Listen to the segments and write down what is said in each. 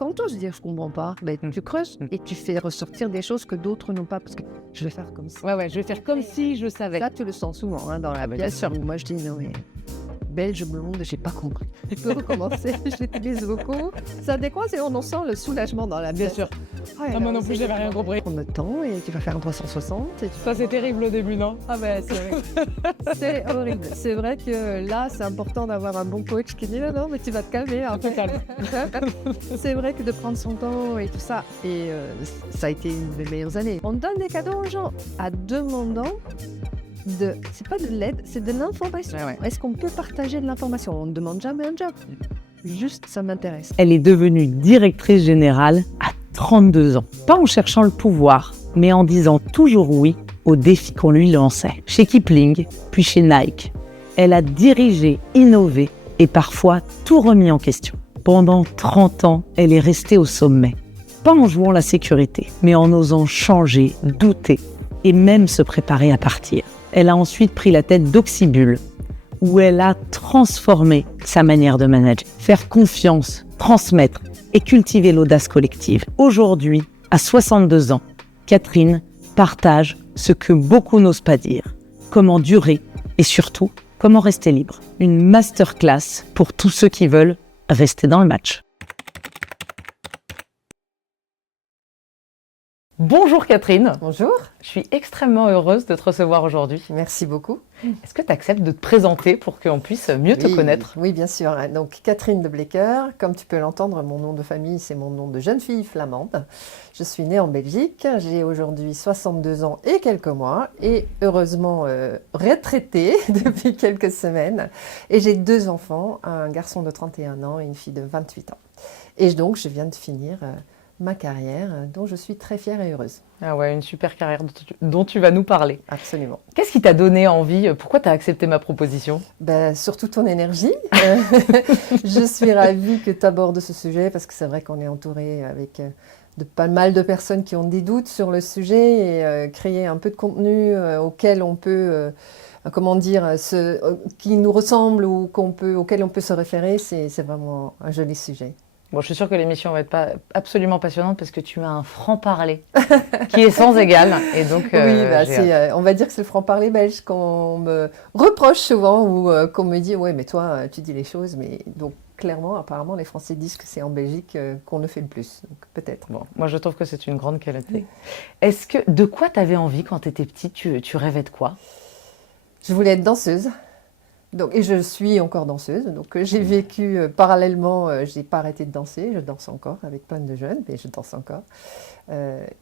comme toi, je dis, je comprends pas. Ben, tu creuses et tu fais ressortir des choses que d'autres n'ont pas, parce que je vais faire comme ça. Ouais, je vais faire comme si je savais. Ça, tu le sens souvent hein, dans la pièce. Où moi, je dis, non, mais belge, blonde, j'ai pas compris. Tu peux recommencer, j'utilise beaucoup. Ça décoince et on sent le soulagement dans la pièce. Bien sûr. Ouais, Moi non plus, j'avais rien compris. Prendre le temps et tu vas faire un 360. Et tu... Ça, c'est terrible au début, non? Ah ben, c'est horrible. C'est horrible. C'est vrai que là, c'est important d'avoir un bon coach qui dit non, mais tu vas te calmer. En fait. C'est vrai que de prendre son temps et tout ça. Et ça a été une des meilleures années. On donne des cadeaux aux gens à demandant c'est pas de l'aide, c'est de l'information. Ouais. Est-ce qu'on peut partager de l'information? On ne demande jamais un job. Juste, ça m'intéresse. Elle est devenue directrice générale à 32 ans. Pas en cherchant le pouvoir, mais en disant toujours oui aux défis qu'on lui lançait. Chez Kipling, puis chez Nike, elle a dirigé, innové et parfois tout remis en question. Pendant 30 ans, elle est restée au sommet. Pas en jouant la sécurité, mais en osant changer, douter et même se préparer à partir. Elle a ensuite pris la tête d'Oxybul, où elle a transformé sa manière de manager, faire confiance, transmettre et cultiver l'audace collective. Aujourd'hui, à 62 ans, Catherine partage ce que beaucoup n'osent pas dire. Comment durer et surtout, comment rester libre. Une masterclass pour tous ceux qui veulent rester dans le match. Bonjour Catherine. Bonjour. Je suis extrêmement heureuse de te recevoir aujourd'hui. Merci beaucoup. Est-ce que tu acceptes de te présenter pour qu'on puisse mieux te connaître? Oui, bien sûr. Donc Catherine de Blecker, comme tu peux l'entendre, mon nom de famille, c'est mon nom de jeune fille flamande. Je suis née en Belgique, j'ai aujourd'hui 62 ans et quelques mois, et heureusement retraitée depuis quelques semaines. Et j'ai 2 enfants, un garçon de 31 ans et une fille de 28 ans. Et donc je viens de finir ma carrière, dont je suis très fière et heureuse. Ah ouais, une super carrière dont tu vas nous parler. Absolument. Qu'est-ce qui t'a donné envie? Pourquoi tu as accepté ma proposition? Surtout ton énergie. Je suis ravie que tu abordes ce sujet parce que c'est vrai qu'on est entouré avec de pas mal de personnes qui ont des doutes sur le sujet et créer un peu de contenu auquel on peut, qui nous ressemble ou auquel on peut se référer, c'est vraiment un joli sujet. Bon, je suis sûre que l'émission va être absolument passionnante parce que tu as un franc-parler qui est sans égal. Et donc, on va dire que c'est le franc-parler belge qu'on me reproche souvent ou qu'on me dit « Ouais, mais toi, tu dis les choses. » Mais donc, clairement, apparemment, les Français disent que c'est en Belgique qu'on le fait le plus. Donc, peut-être. Bon, moi, je trouve que c'est une grande qualité. De quoi tu avais envie quand tu étais petite? Tu rêvais de quoi? Je voulais être danseuse. Et je suis encore danseuse, donc j'ai vécu parallèlement, je n'ai pas arrêté de danser, je danse encore avec plein de jeunes, mais je danse encore.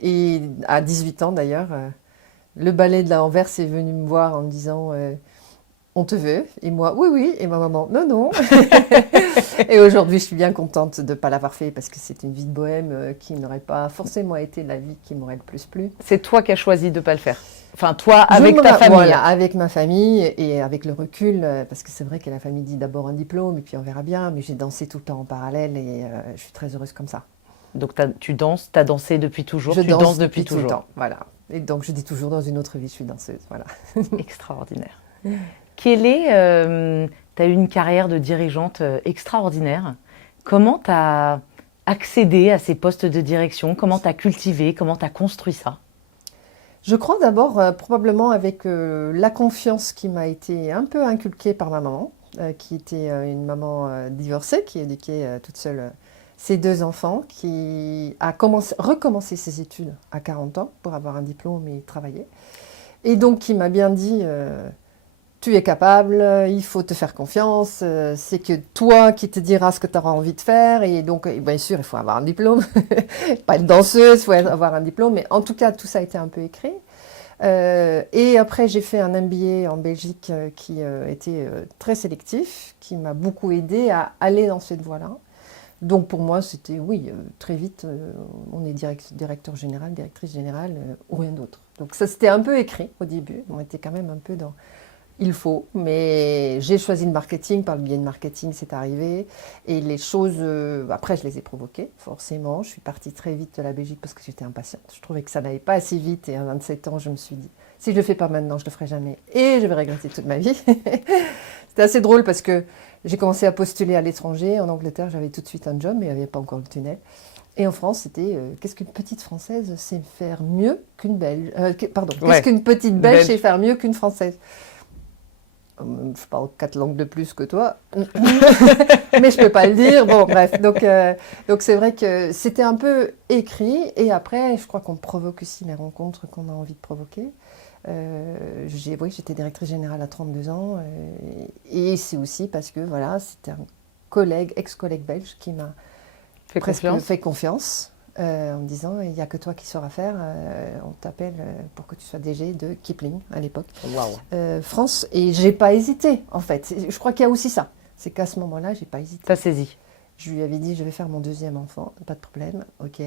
Et à 18 ans d'ailleurs, le ballet de la Anvers est venu me voir en me disant on te veut, et moi oui, et ma maman non. Et aujourd'hui je suis bien contente de ne pas l'avoir fait parce que c'est une vie de bohème qui n'aurait pas forcément été la vie qui m'aurait le plus plu. C'est toi qui as choisi de ne pas le faire? Enfin, toi, avec ta famille. Voilà, avec ma famille et avec le recul, parce que c'est vrai que la famille dit d'abord un diplôme et puis on verra bien, mais j'ai dansé tout le temps en parallèle et je suis très heureuse comme ça. Donc tu danses, tu as dansé depuis toujours, tu danses depuis toujours. Tout le temps, voilà. Et donc je dis toujours dans une autre vie, je suis danseuse, voilà. Extraordinaire. Tu as eu une carrière de dirigeante extraordinaire. Comment tu as accédé à ces postes de direction? Comment tu as cultivé? Comment tu as construit ça? Je crois d'abord probablement avec la confiance qui m'a été un peu inculquée par ma maman, qui était une maman divorcée, qui éduquait toute seule ses 2 enfants, qui a recommencé ses études à 40 ans pour avoir un diplôme et travailler. Et donc qui m'a bien dit tu es capable, il faut te faire confiance, c'est que toi qui te diras ce que tu auras envie de faire. Et donc, bien sûr, il faut avoir un diplôme, pas être danseuse, il faut avoir un diplôme. Mais en tout cas, tout ça a été un peu écrit. Et après, j'ai fait un MBA en Belgique qui était très sélectif, qui m'a beaucoup aidé à aller dans cette voie-là. Donc pour moi, c'était, oui, très vite, on est directeur général, directrice générale, ou rien d'autre. Donc ça, c'était un peu écrit au début. On était quand même un peu dans... Il faut, mais j'ai choisi le marketing, par le biais de marketing, c'est arrivé. Et les choses, après, je les ai provoquées, forcément. Je suis partie très vite de la Belgique parce que j'étais impatiente. Je trouvais que ça n'allait pas assez vite. Et à 27 ans, je me suis dit, si je ne le fais pas maintenant, je ne le ferai jamais. Et je vais regretter toute ma vie. C'était assez drôle parce que J'ai commencé à postuler à l'étranger. En Angleterre, j'avais tout de suite un job, mais il n'y avait pas encore le tunnel. Et en France, c'était qu'est-ce qu'une petite Française sait faire mieux qu'une Belge qu'est-ce qu'une petite Belge sait faire mieux qu'une Française? Je parle 4 langues de plus que toi, mais je peux pas le dire. Bon, bref. Donc c'est vrai que c'était un peu écrit. Et après, je crois qu'on provoque aussi les rencontres qu'on a envie de provoquer. J'étais directrice générale à 32 ans. Et c'est aussi parce que voilà, c'était un ex-collègue belge qui m'a fait confiance. En me disant, il n'y a que toi qui sauras faire, on t'appelle pour que tu sois DG de Kipling à l'époque. France, et j'ai pas hésité en fait. Je crois qu'il y a aussi ça. C'est qu'à ce moment-là, j'ai pas hésité. T'as saisi. Je lui avais dit, je vais faire mon 2e enfant, pas de problème, ok,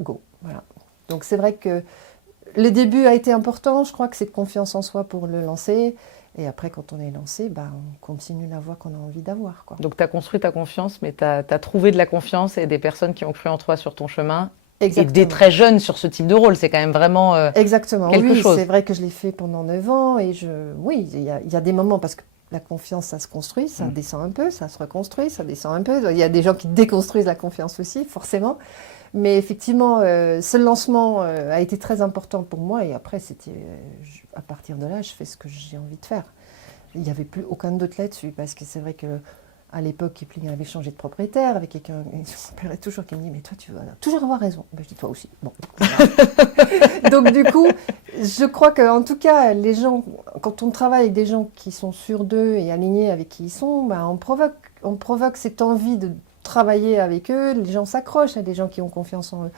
go. Voilà. Donc c'est vrai que le début a été important, je crois que c'est de confiance en soi pour le lancer. Et après, quand on est lancé, on continue la voie qu'on a envie d'avoir, quoi. Donc, tu as construit ta confiance, mais tu as trouvé de la confiance et des personnes qui ont cru en toi sur ton chemin. Exactement. Et des très jeunes sur ce type de rôle. C'est quand même vraiment Exactement. quelque chose. C'est vrai que je l'ai fait pendant 9 ans. Et il y a des moments, parce que la confiance, ça se construit, ça descend un peu, ça se reconstruit, ça descend un peu. Il y a des gens qui déconstruisent la confiance aussi, forcément. Mais effectivement, ce lancement a été très important pour moi. Et après, à partir de là, je fais ce que j'ai envie de faire. Il n'y avait plus aucun doute là-dessus. Parce que c'est vrai qu'à l'époque, Kipling avait changé de propriétaire avec quelqu'un. Mon père est toujours qui me dit, mais toi, tu vas toujours avoir raison. Je dis, toi aussi. Bon. Donc, du coup, je crois qu'en tout cas, les gens, quand on travaille avec des gens qui sont sûrs d'eux et alignés avec qui ils sont, on provoque cette envie de travailler avec eux, les gens s'accrochent à des gens qui ont confiance en eux.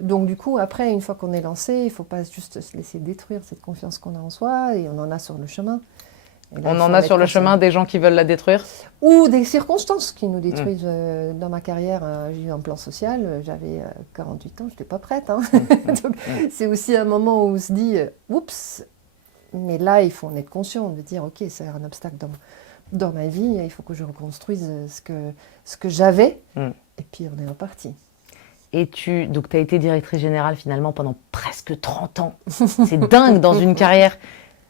Donc du coup, après, une fois qu'on est lancé, il ne faut pas juste se laisser détruire cette confiance qu'on a en soi, et on en a sur le chemin. On en a sur le chemin des gens qui veulent la détruire? Ou des circonstances qui nous détruisent. Dans ma carrière, j'ai eu un plan social, j'avais 48 ans, je n'étais pas prête. Hein. Donc, c'est aussi un moment où on se dit, oups, mais là, il faut en être conscient, de dire, ok, c'est un obstacle dans ma vie, il faut que je reconstruise ce que j'avais, et puis on est reparti. Et donc tu as été directrice générale finalement pendant presque 30 ans. C'est dingue dans une carrière.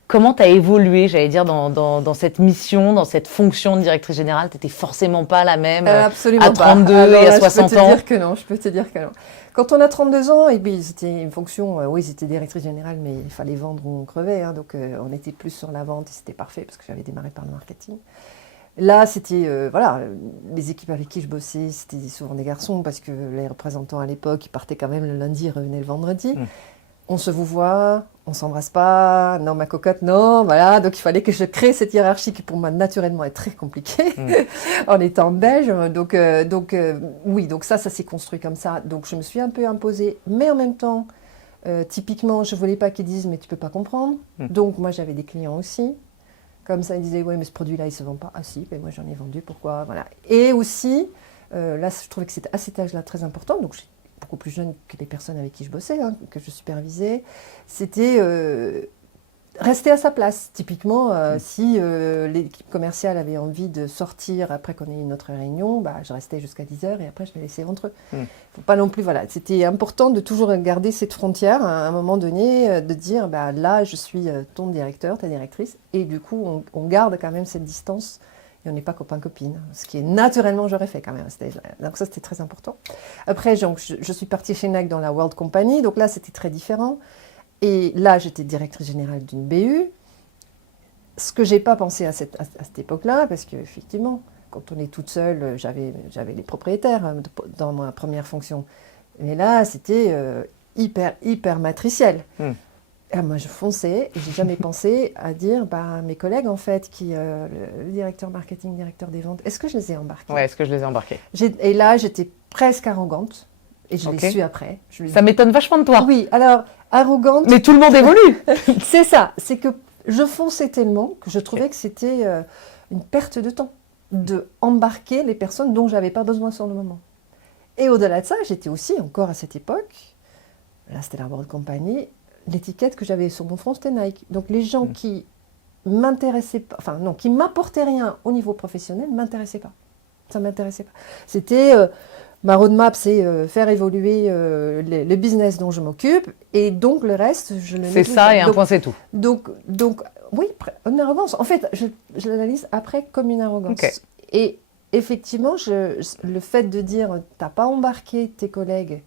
Comment tu as évolué, j'allais dire, dans cette mission, dans cette fonction de directrice générale? Tu n'étais forcément pas la même à 32 et à 60 ans. Je peux te dire que non. Quand on a 32 ans, et puis c'était une fonction, oui, c'était directrice générale, mais il fallait vendre ou on crevait. Hein, donc on était plus sur la vente et c'était parfait parce que j'avais démarré par le marketing. Là, c'était, les équipes avec qui je bossais, c'était souvent des garçons parce que les représentants à l'époque, ils partaient quand même le lundi, revenaient le vendredi. On se vous voit, on s'embrasse pas, non ma cocotte, non, voilà. Donc il fallait que je crée cette hiérarchie qui pour moi naturellement est très compliquée en étant belge. Donc oui, donc ça s'est construit comme ça. Donc je me suis un peu imposée, mais en même temps, typiquement, je voulais pas qu'ils disent mais tu peux pas comprendre. Donc moi j'avais des clients aussi. Comme ça, ils disaient ouais mais ce produit-là il se vend pas. Ah si, mais moi j'en ai vendu, pourquoi, voilà. Et aussi, là je trouvais que c'était à cet âge-là très important. Donc beaucoup plus jeune que les personnes avec qui je bossais, hein, que je supervisais, c'était rester à sa place. Typiquement, si l'équipe commerciale avait envie de sortir après qu'on ait eu notre réunion, je restais jusqu'à 10h et après je les laissais entre eux. Faut pas non plus, voilà. C'était important de toujours garder cette frontière à un moment donné, de dire là je suis ton directeur, ta directrice, et du coup on garde quand même cette distance. Et on n'est pas copain-copine, ce qui est naturellement, j'aurais fait quand même à cet âge-là. Donc ça, c'était très important. Après, je suis partie chez Nike dans la World Company, donc là, c'était très différent. Et là, j'étais directrice générale d'une BU. Ce que je n'ai pas pensé à cette époque-là, parce qu'effectivement, quand on est toute seule, j'avais les propriétaires dans ma première fonction. Mais là, c'était hyper matriciel. Moi, je fonçais et j'ai jamais pensé à dire mes collègues, en fait, le directeur marketing, directeur des ventes, est-ce que je les ai embarqués? Ouais, est-ce que je les ai embarqués? Et là, j'étais presque arrogante et je l'ai su après. Ça m'étonne vachement de toi. Oui, alors, arrogante. Mais tout le monde évolue. C'est ça, c'est que je fonçais tellement que je trouvais que c'était une perte de temps de embarquer les personnes dont je n'avais pas besoin sur le moment. Et au-delà de ça, j'étais aussi, encore à cette époque, là, c'était la World Company, l'étiquette que j'avais sur mon front, c'était Nike. Donc les gens qui m'intéressaient pas, qui m'apportaient rien au niveau professionnel, ne m'intéressaient pas. Ça ne m'intéressait pas. C'était, ma roadmap, c'est faire évoluer le business dont je m'occupe, et donc le reste, je le C'est ça, et un point, c'est tout. Donc oui, une arrogance. En fait, je l'analyse après comme une arrogance. Okay. Et effectivement, le fait de dire t'as pas embarqué tes collègues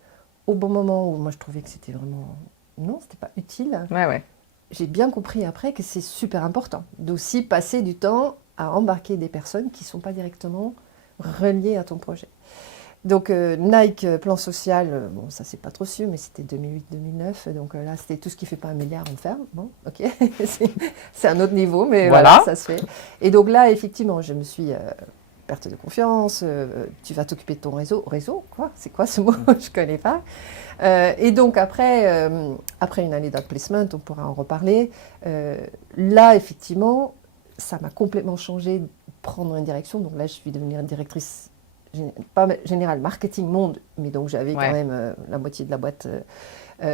au bon moment où moi je trouvais que c'était vraiment non, c'était pas utile. Ouais. J'ai bien compris après que c'est super important d'aussi passer du temps à embarquer des personnes qui ne sont pas directement reliées à ton projet. Donc Nike, plan social, bon ça c'est pas trop sûr, mais c'était 2008-2009, donc là c'était tout ce qui fait pas 1 milliard on ferme, bon ok, c'est un autre niveau, mais voilà, ça se fait. Et donc là effectivement je me suis perte de confiance, tu vas t'occuper de ton réseau quoi, c'est quoi ce mot, je connais pas. Et donc après une année d'outplacement, on pourra en reparler, là effectivement ça m'a complètement changé de prendre une direction, donc là je suis devenue directrice pas général marketing monde, mais donc j'avais quand même la moitié de la boîte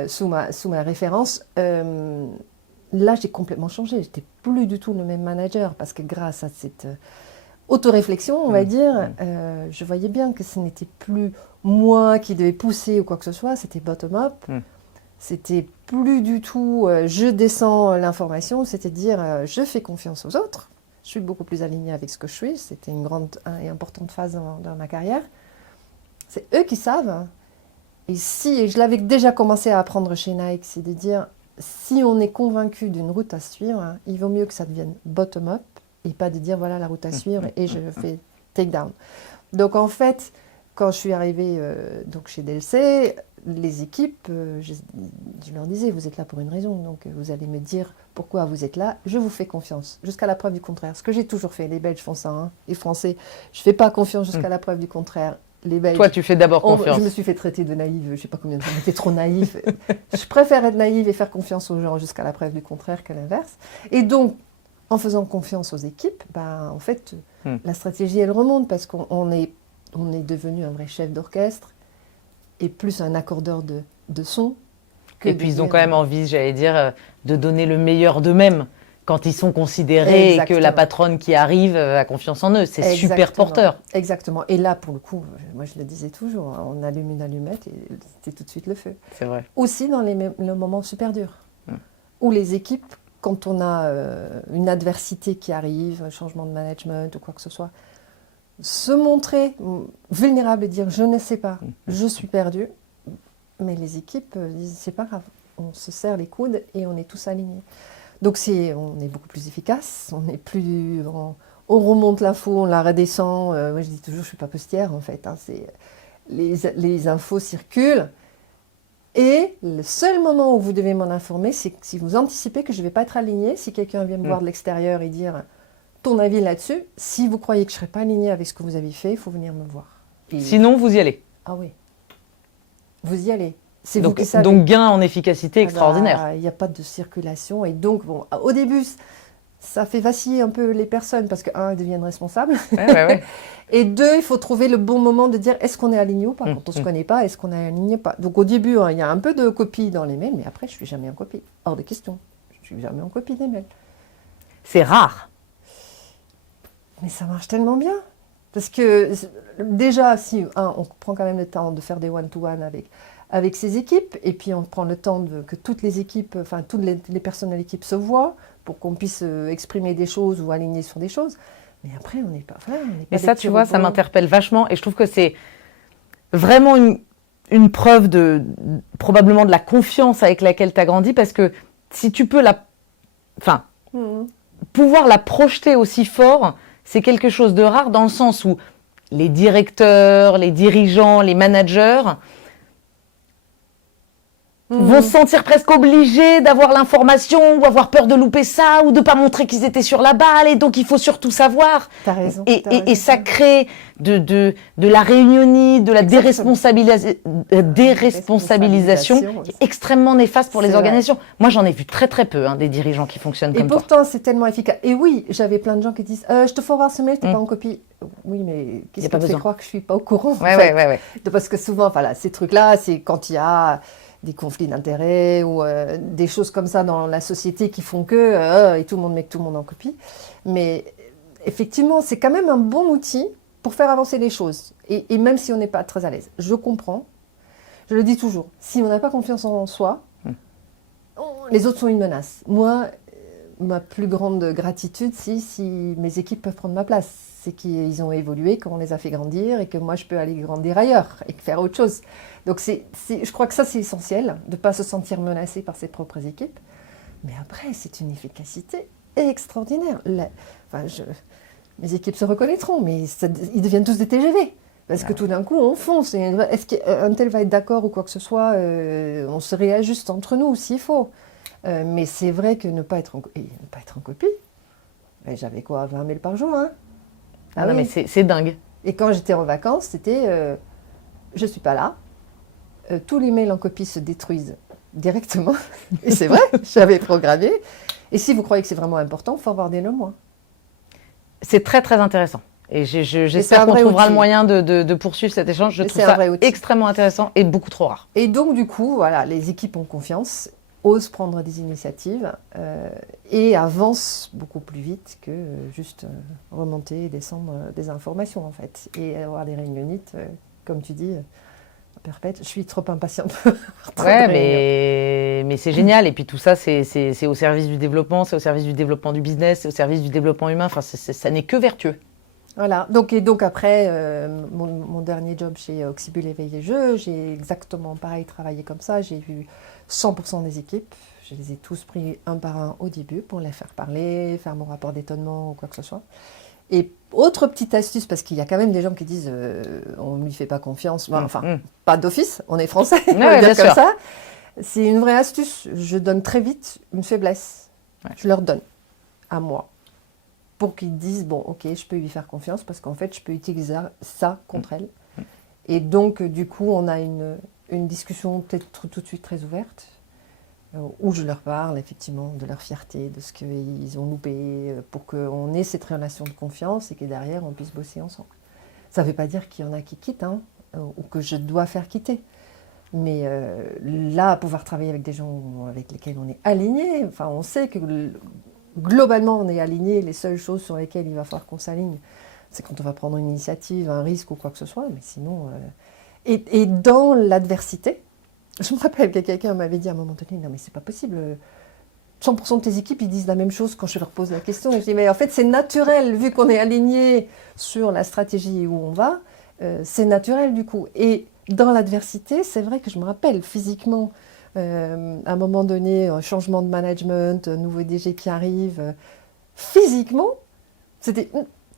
sous ma référence. Là, j'ai complètement changé. J'étais plus du tout le même manager parce que grâce à cette autoréflexion, on va dire, je voyais bien que ce n'était plus moi qui devais pousser ou quoi que ce soit, c'était bottom-up. C'était plus du tout je descends l'information, c'était dire je fais confiance aux autres. Je suis beaucoup plus alignée avec ce que je suis. C'était une grande et importante phase dans ma carrière. C'est eux qui savent. Et je l'avais déjà commencé à apprendre chez Nike, c'est de dire, si on est convaincu d'une route à suivre, il vaut mieux que ça devienne bottom-up et pas de dire, voilà la route à suivre et je fais take-down. Donc en fait, quand je suis arrivée donc chez DLC, les équipes, je leur disais, vous êtes là pour une raison, donc vous allez me dire pourquoi vous êtes là, je vous fais confiance, jusqu'à la preuve du contraire. Ce que j'ai toujours fait, les Belges font ça, hein, les Français, je ne fais pas confiance jusqu'à la preuve du contraire. Les Belges, toi, tu fais d'abord confiance. Je me suis fait traiter de naïve, je ne sais pas combien de temps, j'étais trop naïve. Je préfère être naïve et faire confiance aux gens jusqu'à la preuve du contraire que l'inverse. Et donc, en faisant confiance aux équipes, en fait, la stratégie, elle remonte parce qu'on est devenu un vrai chef d'orchestre et plus un accordeur de son. Et puis ils ont quand même envie, j'allais dire, de donner le meilleur d'eux-mêmes quand ils sont considérés et que la patronne qui arrive a confiance en eux. C'est super porteur. Exactement. Et là, pour le coup, moi je le disais toujours, on allume une allumette et c'est tout de suite le feu. C'est vrai. Aussi dans les moments super durs, où les équipes, quand on a une adversité qui arrive, un changement de management ou quoi que ce soit, se montrer vulnérable et dire je ne sais pas, je suis perdu. Mais les équipes disent c'est pas grave, on se serre les coudes et on est tous alignés. Donc on est beaucoup plus efficace, on remonte l'info, on la redescend. Moi je dis toujours je suis pas postière en fait. Hein, les infos circulent et le seul moment où vous devez m'en informer, c'est si vous anticipez que je vais pas être alignée, si quelqu'un vient me voir de l'extérieur et dire ton avis là-dessus, si vous croyez que je serai pas alignée avec ce que vous avez fait, il faut venir me voir. Sinon vous y allez. Ah oui. Vous y allez. C'est vous qui savez. Donc gain en efficacité extraordinaire. Il n'y a pas de circulation. Et donc, bon, au début, ça fait vaciller un peu les personnes parce que, un, ils deviennent responsables. Et deux, il faut trouver le bon moment de dire est-ce qu'on est aligné ou pas. Quand on ne se connaît pas, est-ce qu'on est aligné ou pas. Donc au début, il y a un peu de copie dans les mails, mais après, je ne suis jamais en copie. Hors de question. Je ne suis jamais en copie des mails. C'est rare. Mais ça marche tellement bien. Parce que déjà, si on prend quand même le temps de faire des one-to-one avec ses équipes, et puis on prend le temps que toutes les équipes, enfin toutes les personnes de l'équipe se voient, pour qu'on puisse exprimer des choses ou aligner sur des choses. Mais après, on n'est pas... Mais ça, tu vois, ça m'interpelle vachement, et je trouve que c'est vraiment une preuve probablement de la confiance avec laquelle tu as grandi, parce que si tu peux pouvoir la projeter aussi fort, c'est quelque chose de rare dans le sens où les directeurs, les dirigeants, les managers vont se sentir presque obligés d'avoir l'information ou avoir peur de louper ça ou de ne pas montrer qu'ils étaient sur la balle et donc il faut surtout savoir. T'as raison. Et ça crée de la réunionie, de la déresponsabilisation qui est extrêmement néfaste pour les organisations. Moi j'en ai vu très très peu des dirigeants qui fonctionnent comme toi. Et pourtant c'est tellement efficace. Et oui, j'avais plein de gens qui disent je te forward ce mail, t'es pas en copie. Oui, mais qu'est-ce qui te fait croire que je suis pas au courant Ouais. Parce que souvent, ces trucs-là, c'est quand il y a des conflits d'intérêts ou des choses comme ça dans la société qui font que et tout le monde met tout le monde en copie. Mais effectivement, c'est quand même un bon outil pour faire avancer les choses. Et même si on n'est pas très à l'aise, je comprends. Je le dis toujours. Si on n'a pas confiance en soi, les autres sont une menace. Moi, ma plus grande gratitude, si mes équipes peuvent prendre ma place. c'est qu'ils ont évolué, qu'on les a fait grandir et que moi, je peux aller grandir ailleurs et faire autre chose. Donc, je crois que ça, c'est essentiel, de ne pas se sentir menacé par ses propres équipes. Mais après, c'est une efficacité extraordinaire. Mes équipes se reconnaîtront, mais ils deviennent tous des TGV. Parce que tout d'un coup, on fonce. Est-ce qu'un tel va être d'accord ou quoi que ce soit, on se réajuste entre nous s'il faut. Mais c'est vrai que ne pas être en copie, et j'avais quoi, 20 mails par jour, hein. Ah non, mais c'est dingue. Et quand j'étais en vacances, c'était je suis pas là, tous les mails en copie se détruisent directement. Et c'est vrai, j'avais programmé. Et si vous croyez que c'est vraiment important, forwardez-le moi. C'est très très intéressant. Et j'espère qu'on trouvera le moyen de poursuivre cet échange. Je trouve ça extrêmement intéressant et beaucoup trop rare. Et donc du coup, voilà, les équipes ont confiance, osent prendre des initiatives et avancent beaucoup plus vite que juste remonter et descendre des informations en fait. Et avoir des réunionites, comme tu dis, perpète. Je suis trop impatiente. Ouais, mais c'est génial. Et puis tout ça, c'est au service du développement, c'est au service du développement du business, c'est au service du développement humain. Enfin, ça n'est que vertueux. Voilà. Donc après, mon dernier job chez Oxybul Éveil et Jeu, j'ai exactement pareil travaillé comme ça. J'ai vu 100% des équipes. Je les ai tous pris un par un au début pour les faire parler, faire mon rapport d'étonnement ou quoi que ce soit. Et autre petite astuce, parce qu'il y a quand même des gens qui disent on ne lui fait pas confiance. Pas d'office, on est français, on va dire comme ça. C'est une vraie astuce. Je donne très vite une faiblesse. Ouais. Je leur donne à moi pour qu'ils disent bon, ok, je peux lui faire confiance parce qu'en fait, je peux utiliser ça contre elle. Et donc, du coup, on a une discussion peut-être tout de suite très ouverte où je leur parle effectivement de leur fierté, de ce qu'ils ont loupé, pour qu'on ait cette relation de confiance et que derrière on puisse bosser ensemble. Ça ne veut pas dire qu'il y en a qui quittent, hein, ou que je dois faire quitter. Mais là, pouvoir travailler avec des gens avec lesquels on est aligné, enfin on sait que globalement on est aligné, les seules choses sur lesquelles il va falloir qu'on s'aligne, c'est quand on va prendre une initiative, un risque ou quoi que ce soit, mais sinon... Et dans l'adversité, je me rappelle que quelqu'un m'avait dit à un moment donné, non mais c'est pas possible, 100% de tes équipes ils disent la même chose quand je leur pose la question. Et je dis mais en fait c'est naturel, vu qu'on est aligné sur la stratégie où on va, c'est naturel du coup. Et dans l'adversité, c'est vrai que je me rappelle physiquement, à un moment donné, un changement de management, un nouveau DG qui arrive, physiquement, c'était...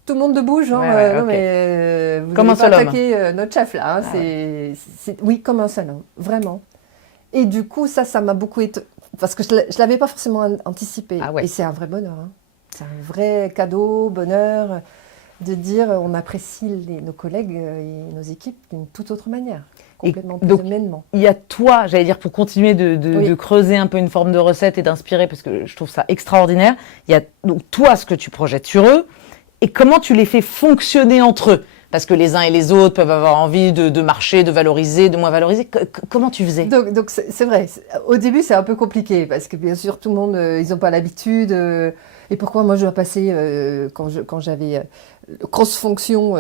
Tout le monde debout, genre, non mais vous comme un seul homme. Attaquer notre chef là, hein, oui, comme un seul homme, vraiment. Et du coup, ça m'a beaucoup étonnée, parce que je ne l'avais pas forcément anticipé. Ah ouais. Et c'est un vrai bonheur, hein. C'est un vrai cadeau, bonheur, de dire on apprécie nos collègues et nos équipes d'une toute autre manière, complètement plus humainement. Il y a toi, j'allais dire, pour continuer de creuser un peu une forme de recette et d'inspirer, parce que je trouve ça extraordinaire, il y a donc toi ce que tu projettes sur eux, et comment tu les fais fonctionner entre eux? Parce que les uns et les autres peuvent avoir envie de marcher, de valoriser, de moins valoriser. Comment tu faisais? Donc c'est vrai. Au début, c'est un peu compliqué parce que bien sûr, tout le monde, ils n'ont pas l'habitude. Et pourquoi moi, je dois passer, quand j'avais cross-fonction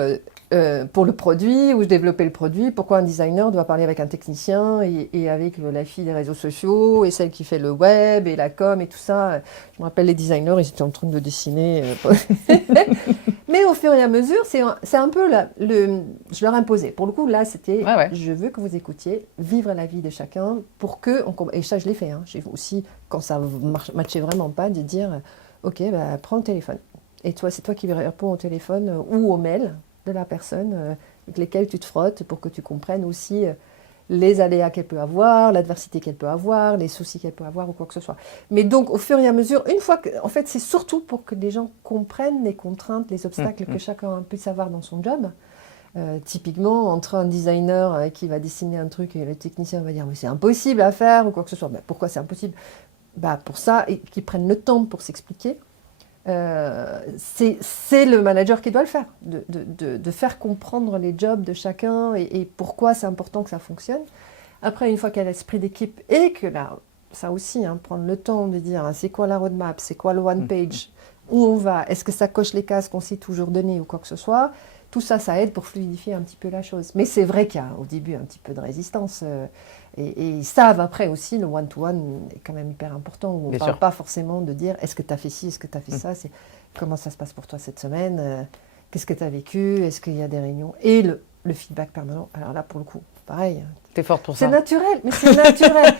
pour le produit, où je développais le produit, pourquoi un designer doit parler avec un technicien et avec la fille des réseaux sociaux et celle qui fait le web et la com et tout ça. Je me rappelle les designers, ils étaient en train de dessiner. Mais au fur et à mesure, c'est un peu je leur imposais. Pour le coup, là, c'était je veux que vous écoutiez, vivre la vie de chacun pour que... et ça, je l'ai fait. Hein. J'ai aussi, quand ça ne matchait vraiment pas, de dire ok, bah, prends le téléphone. Et toi, c'est toi qui réponds au téléphone ou au mail de la personne avec lesquelles tu te frottes pour que tu comprennes aussi les aléas qu'elle peut avoir, l'adversité qu'elle peut avoir, les soucis qu'elle peut avoir ou quoi que ce soit. Mais donc, au fur et à mesure, une fois que... En fait, c'est surtout pour que les gens comprennent les contraintes, les obstacles que chacun puisse avoir dans son job. Typiquement, entre un designer qui va dessiner un truc et le technicien va dire « mais c'est impossible à faire » ou quoi que ce soit. Ben, pourquoi c'est impossible? Pour ça, et qu'ils prennent le temps pour s'expliquer. C'est le manager qui doit le faire, de faire comprendre les jobs de chacun et pourquoi c'est important que ça fonctionne. Après, une fois qu'il y a l'esprit d'équipe et que là, ça aussi, hein, prendre le temps de dire c'est quoi la roadmap, c'est quoi le one page, où on va, est-ce que ça coche les cases qu'on s'est toujours donné ou quoi que ce soit, tout ça, ça aide pour fluidifier un petit peu la chose. Mais c'est vrai qu'il y a au début un petit peu de résistance. Et ils savent après aussi, le one-to-one est quand même hyper important, où on ne parle pas forcément de dire est-ce que tu as fait ci, est-ce que tu as fait ça, c'est comment ça se passe pour toi cette semaine. qu'est-ce que tu as vécu, est-ce qu'il y a des réunions, et le feedback permanent. Alors là, pour le coup, pareil. T'es forte pour C'est ça. naturel, mais c'est naturel.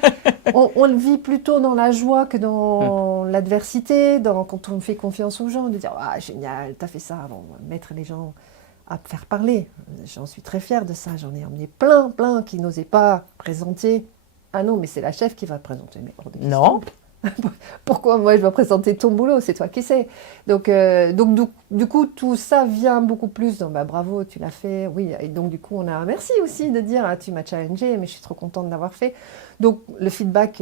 On le vit plutôt dans la joie que dans l'adversité, quand on fait confiance aux gens, de dire « Ah, génial, t'as fait ça », bon, mettre les gens à faire parler. J'en suis très fière de ça, j'en ai emmené plein qui n'osaient pas présenter. Ah non, mais c'est la chef qui va présenter. Mais hors de question. Non. Pourquoi moi je dois présenter ton boulot? C'est toi qui sais. Donc, du coup, tout ça vient beaucoup plus dans bravo, tu l'as fait. Oui, et donc du coup, on a un merci aussi de dire tu m'as challengé, mais je suis trop contente d'avoir fait. Donc, le feedback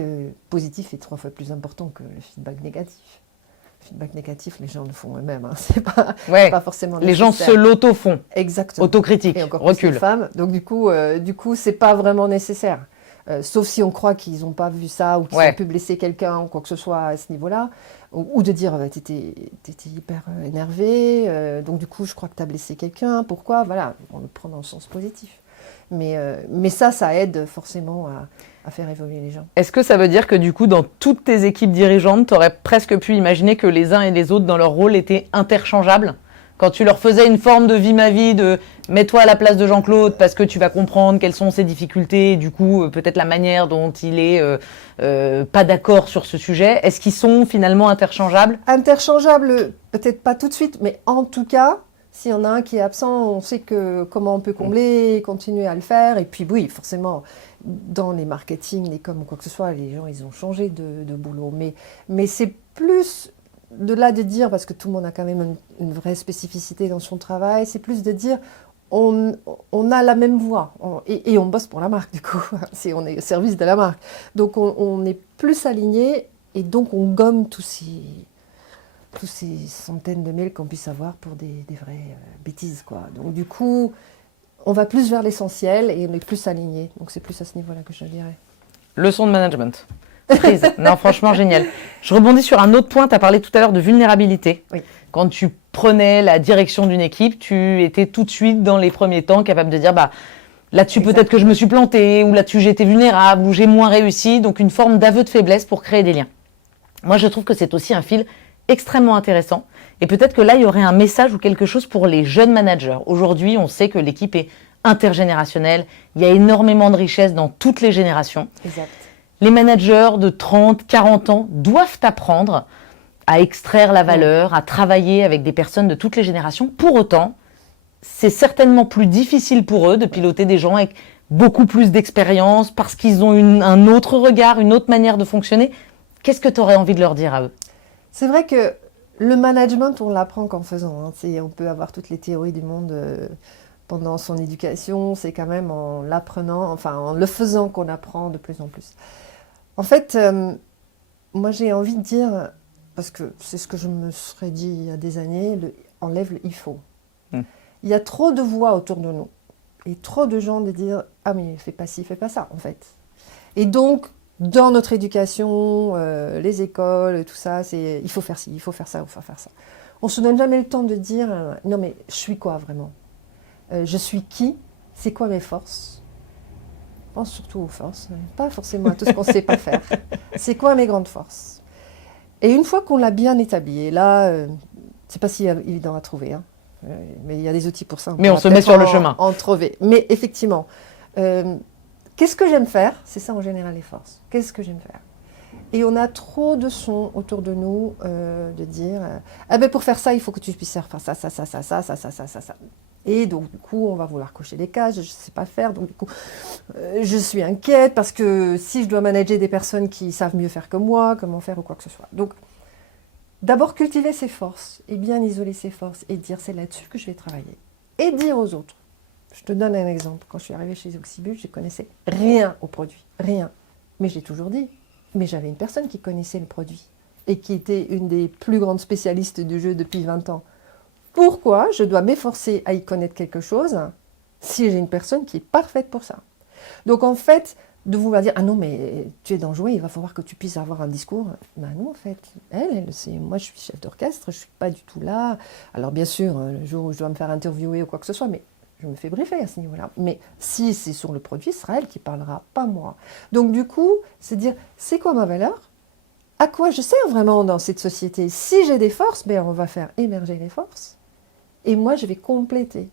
positif est 3 fois plus important que le feedback négatif. Le feedback négatif, les gens le font eux-mêmes. Hein. C'est pas forcément Les gens nécessaire. se l'auto-font. Exactement. Autocritique. Et encore plus les Recul. femmes. Donc, du coup, c'est pas vraiment nécessaire. Sauf si on croit qu'ils n'ont pas vu ça ou qu'ils ont pu blesser quelqu'un ou quoi que ce soit à ce niveau-là. Ou de dire t'étais hyper énervé, donc du coup je crois que tu as blessé quelqu'un, pourquoi? Voilà, on le prend dans le sens positif. Mais ça aide forcément à faire évoluer les gens. Est-ce que ça veut dire que du coup, dans toutes tes équipes dirigeantes, tu aurais presque pu imaginer que les uns et les autres dans leur rôle étaient interchangeables? Quand tu leur faisais une forme de vie ma vie, de mets-toi à la place de Jean-Claude parce que tu vas comprendre quelles sont ses difficultés, et du coup peut-être la manière dont il est pas d'accord sur ce sujet, est-ce qu'ils sont finalement interchangeables? Interchangeables, peut-être pas tout de suite, mais en tout cas, s'il y en a un qui est absent, on sait comment on peut combler, continuer à le faire. Et puis oui, forcément, dans les marketing, les coms ou quoi que ce soit, les gens, ils ont changé de boulot. Mais c'est plus de là de dire, parce que tout le monde a quand même une vraie spécificité dans son travail, c'est plus de dire on a la même voix et on bosse pour la marque du coup, on est au service de la marque. Donc on est plus alignés et donc on gomme tous ces centaines de mails qu'on puisse avoir pour des vraies bêtises, quoi. Donc du coup, on va plus vers l'essentiel et on est plus alignés. Donc c'est plus à ce niveau-là que je dirais. Leçon de management. Prise. Non, franchement, génial. Je rebondis sur un autre point. Tu as parlé tout à l'heure de vulnérabilité. Oui. Quand tu prenais la direction d'une équipe, tu étais tout de suite, dans les premiers temps, capable de dire là-dessus, peut-être que je me suis plantée, ou là-dessus, j'ai été vulnérable, ou j'ai moins réussi. Donc, une forme d'aveu de faiblesse pour créer des liens. Moi, je trouve que c'est aussi un fil extrêmement intéressant. Et peut-être que là, il y aurait un message ou quelque chose pour les jeunes managers. Aujourd'hui, on sait que l'équipe est intergénérationnelle. Il y a énormément de richesse dans toutes les générations. Exact. Les managers de 30, 40 ans doivent apprendre à extraire la valeur, à travailler avec des personnes de toutes les générations. Pour autant, c'est certainement plus difficile pour eux de piloter des gens avec beaucoup plus d'expérience parce qu'ils ont un autre regard, une autre manière de fonctionner. Qu'est-ce que tu aurais envie de leur dire à eux? C'est vrai que le management, on l'apprend qu'en faisant. On peut avoir toutes les théories du monde pendant son éducation. C'est quand même en l'apprenant, enfin en le faisant qu'on apprend de plus en plus. En fait, moi j'ai envie de dire, parce que c'est ce que je me serais dit il y a des années, enlève le « il faut ». Il y a trop de voix autour de nous et trop de gens de dire « ah mais fais pas ci, fais pas ça » en fait. Et donc, dans notre éducation, les écoles, tout ça, c'est il faut faire ci, il faut faire ça, il faut faire ça. On ne se donne jamais le temps de dire « non mais je suis quoi vraiment? Je suis qui? C'est quoi mes forces ?» Pense surtout aux forces, pas forcément à tout ce qu'on ne sait pas faire. C'est quoi mes grandes forces? Et une fois qu'on l'a bien établi, et là, c'est pas si évident à trouver, hein, mais il y a des outils pour ça. Mais on se met sur le chemin. En trouver. Mais effectivement, qu'est-ce que j'aime faire? C'est ça en général les forces. Qu'est-ce que j'aime faire? Et on a trop de sons autour de nous de dire pour faire ça, il faut que tu puisses faire ça, ça, ça, ça, ça, ça, ça, ça, ça, ça. Et donc, du coup, on va vouloir cocher des cases, je ne sais pas faire, donc du coup, je suis inquiète parce que si je dois manager des personnes qui savent mieux faire que moi, comment faire ou quoi que ce soit. Donc, d'abord cultiver ses forces et bien isoler ses forces et dire c'est là-dessus que je vais travailler. Et dire aux autres. Je te donne un exemple. Quand je suis arrivée chez Oxybus, je ne connaissais rien au produit, rien. Mais j'ai toujours dit, mais j'avais une personne qui connaissait le produit et qui était une des plus grandes spécialistes du jeu depuis 20 ans. Pourquoi je dois m'efforcer à y connaître quelque chose si j'ai une personne qui est parfaite pour ça? Donc en fait, de vouloir dire « ah non mais tu es dans le jouet, il va falloir que tu puisses avoir un discours », ben non en fait, moi je suis chef d'orchestre, je ne suis pas du tout là. Alors bien sûr, le jour où je dois me faire interviewer ou quoi que ce soit, mais je me fais briefer à ce niveau-là. Mais si c'est sur le produit, ce sera elle qui parlera, pas moi. Donc du coup, c'est dire c'est quoi ma valeur? À quoi je sers vraiment dans cette société? Si j'ai des forces, on va faire émerger les forces. Et moi, je vais compléter.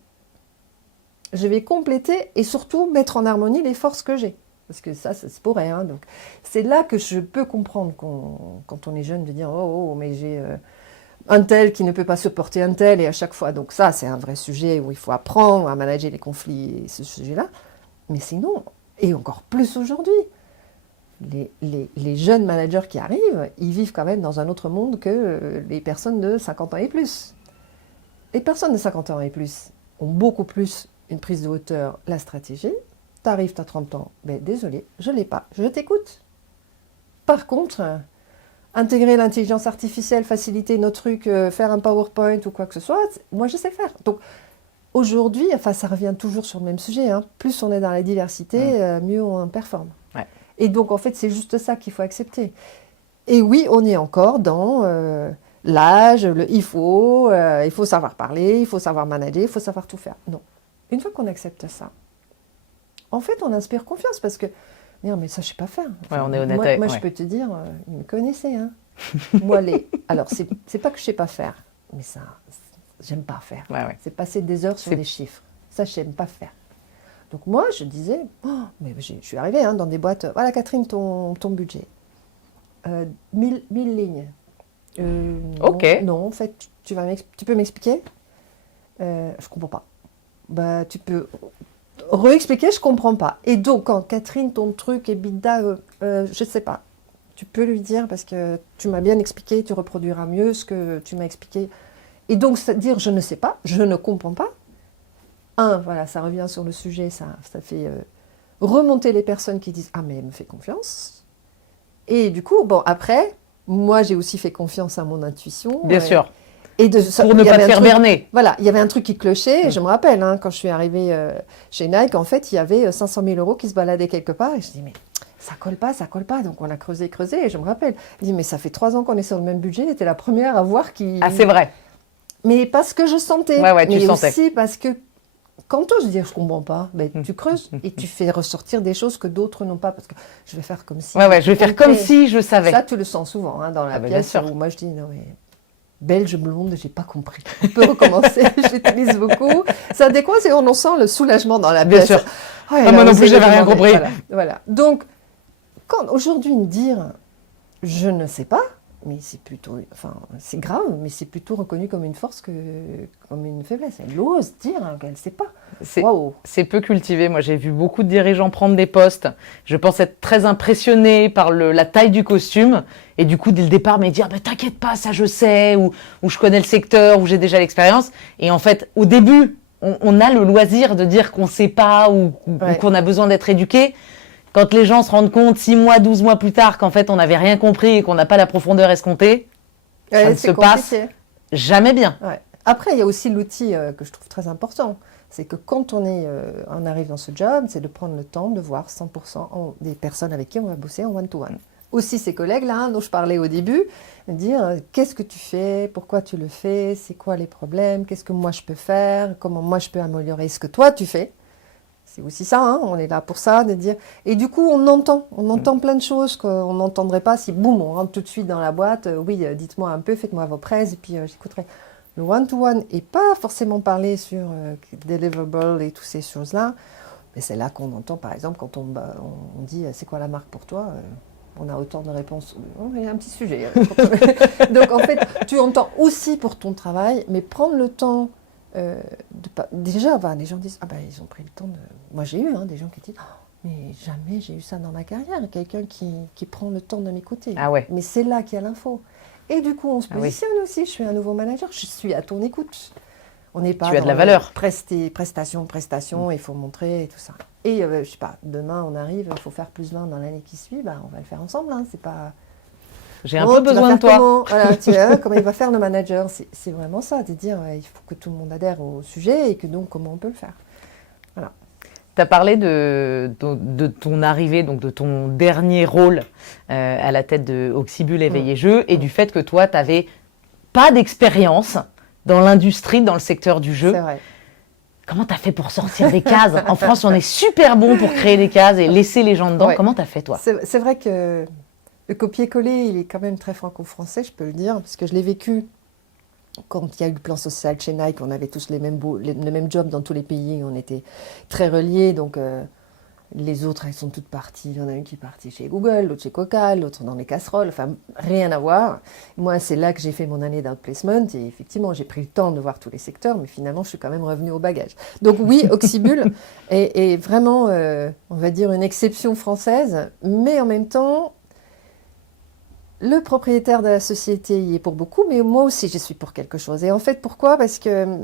Je vais compléter et surtout mettre en harmonie les forces que j'ai. Parce que ça, c'est pour rien. Donc, c'est là que je peux comprendre quand on est jeune de dire oh, mais j'ai un tel qui ne peut pas supporter un tel et à chaque fois. Donc ça, c'est un vrai sujet où il faut apprendre à manager les conflits et ce sujet-là. Mais sinon, et encore plus aujourd'hui, les jeunes managers qui arrivent, ils vivent quand même dans un autre monde que les personnes de 50 ans et plus. Les personnes de 50 ans et plus ont beaucoup plus une prise de hauteur, la stratégie. T'arrives, t'as 30 ans, ben désolé, je ne l'ai pas, je t'écoute. Par contre, intégrer l'intelligence artificielle, faciliter nos trucs, faire un PowerPoint ou quoi que ce soit, moi je sais faire. Donc aujourd'hui, enfin ça revient toujours sur le même sujet, hein, plus on est dans la diversité, mieux on performe. Ouais. Et donc en fait c'est juste ça qu'il faut accepter. Et oui, on est encore dans l'âge, il faut savoir parler, il faut savoir manager, il faut savoir tout faire. Non. Une fois qu'on accepte ça, en fait, on inspire confiance parce que, non, mais ça, je ne sais pas faire. Ouais, on est honnête moi, avec, moi je peux te dire, ils me connaissaient. Hein. Moi, alors, c'est pas que je ne sais pas faire, mais ça, j'aime pas faire. Ouais. C'est passer des heures sur des chiffres. Ça, je n'aime pas faire. Donc, moi, je disais, mais je suis arrivée dans des boîtes. Voilà, Catherine, ton budget. 1000 lignes. Ok. Non, en fait, tu peux m'expliquer Je ne comprends pas. Bah, tu peux réexpliquer, je ne comprends pas. Et donc, quand Catherine, ton truc est bida, je ne sais pas. Tu peux lui dire parce que tu m'as bien expliqué, tu reproduiras mieux ce que tu m'as expliqué. Et donc, dire je ne sais pas, je ne comprends pas. Voilà, ça revient sur le sujet, ça fait remonter les personnes qui disent ah mais elle me fait confiance. Et du coup, bon après, moi j'ai aussi fait confiance à mon intuition. Bien sûr. Et pour ne pas te faire berner. Voilà, il y avait un truc qui clochait. Et je me rappelle, quand je suis arrivée chez Nike, en fait, il y avait 500 000 € qui se baladaient quelque part. Et je dis, mais ça colle pas. Donc on a creusé. Et je me rappelle, je dis, mais ça fait 3 ans qu'on est sur le même budget. Et t'es la première à voir qui. Ah, c'est vrai. Mais parce que je sentais. Ouais, tu mais sentais. aussi parce que quand je dis, je comprends pas, ben, tu creuses et tu fais ressortir des choses que d'autres n'ont pas. Parce que je vais faire comme si. Ouais, je vais faire comme si je savais. Ça, tu le sens souvent dans la pièce où moi je dis, non mais. Belge blonde, j'ai pas compris. On peut recommencer, j'utilise beaucoup. Ça décoince et on sent le soulagement dans la pièce. Bien sûr. Ouais, moi non plus, j'avais rien compris. Voilà. Donc, quand aujourd'hui me dire je ne sais pas, mais c'est plutôt, c'est grave, mais c'est plutôt reconnu comme une force que comme une faiblesse. Elle ose dire qu'elle ne sait pas. C'est peu cultivé. Moi, j'ai vu beaucoup de dirigeants prendre des postes. Je pense être très impressionnée par la taille du costume. Et du coup, dès le départ, me dire t'inquiète pas, ça je sais, ou je connais le secteur, ou j'ai déjà l'expérience. Et en fait, au début, on a le loisir de dire qu'on ne sait pas ou qu'on a besoin d'être éduqué. Quand les gens se rendent compte 6 mois, 12 mois plus tard qu'en fait, on n'avait rien compris et qu'on n'a pas la profondeur escomptée, ça ne se passe jamais bien. Ouais. Après, il y a aussi l'outil que je trouve très important. C'est que quand on arrive dans ce job, c'est de prendre le temps de voir 100% des personnes avec qui on va bosser en one-to-one. Aussi ces collègues-là dont je parlais au début, dire qu'est-ce que tu fais, pourquoi tu le fais, c'est quoi les problèmes, qu'est-ce que moi je peux faire, comment moi je peux améliorer ce que toi tu fais. C'est aussi ça, on est là pour ça, de dire. Et du coup, on entend plein de choses qu'on n'entendrait pas si, boum, on rentre tout de suite dans la boîte. Oui, dites-moi un peu, faites-moi vos praises, et puis j'écouterai. Le one-to-one, et pas forcément parler sur deliverable et toutes ces choses-là, mais c'est là qu'on entend, par exemple, quand on dit c'est quoi la marque pour toi on a autant de réponses. Il y a un petit sujet. Donc, en fait, tu entends aussi pour ton travail, mais prendre le temps. Déjà, les gens disent ils ont pris le temps de. Moi, j'ai eu des gens qui disent mais jamais j'ai eu ça dans ma carrière. Quelqu'un qui prend le temps de m'écouter. Ah ouais. Mais c'est là qu'il y a l'info. Et du coup, on se positionne aussi. Je suis un nouveau manager. Je suis à ton écoute. On n'est pas. Tu as de la valeur. Prestation. Il faut montrer et tout ça. Et je sais pas. Demain, on arrive. Il faut faire plus 20 dans l'année qui suit. On va le faire ensemble. C'est pas. J'ai un peu besoin de toi. Comment il va faire le manager. C'est vraiment ça, de dire il faut que tout le monde adhère au sujet et que donc comment on peut le faire. Voilà. Tu as parlé de ton arrivée, donc de ton dernier rôle à la tête de Auxibus Éveillé Jeu et du fait que toi, tu n'avais pas d'expérience dans l'industrie, dans le secteur du jeu. C'est vrai. Comment tu as fait pour sortir des cases ? En France, on est super bon pour créer des cases et laisser les gens dedans. Ouais. Comment tu as fait, toi ? C'est vrai que le copier-coller, il est quand même très franco-français, je peux le dire, parce que je l'ai vécu Quand il y a eu le plan social chez Nike, on avait tous le même job dans tous les pays, on était très reliés, donc les autres, elles sont toutes parties. Il y en a une qui est partie chez Google, l'autre chez Coca, l'autre dans les casseroles, enfin rien à voir. Moi, c'est là que j'ai fait mon année d'outplacement et effectivement, j'ai pris le temps de voir tous les secteurs, mais finalement, je suis quand même revenue au bagage. Donc oui, Oxybul est vraiment, on va dire, une exception française, mais en même temps, le propriétaire de la société y est pour beaucoup, mais moi aussi, je suis pour quelque chose. Et en fait, pourquoi ? Parce que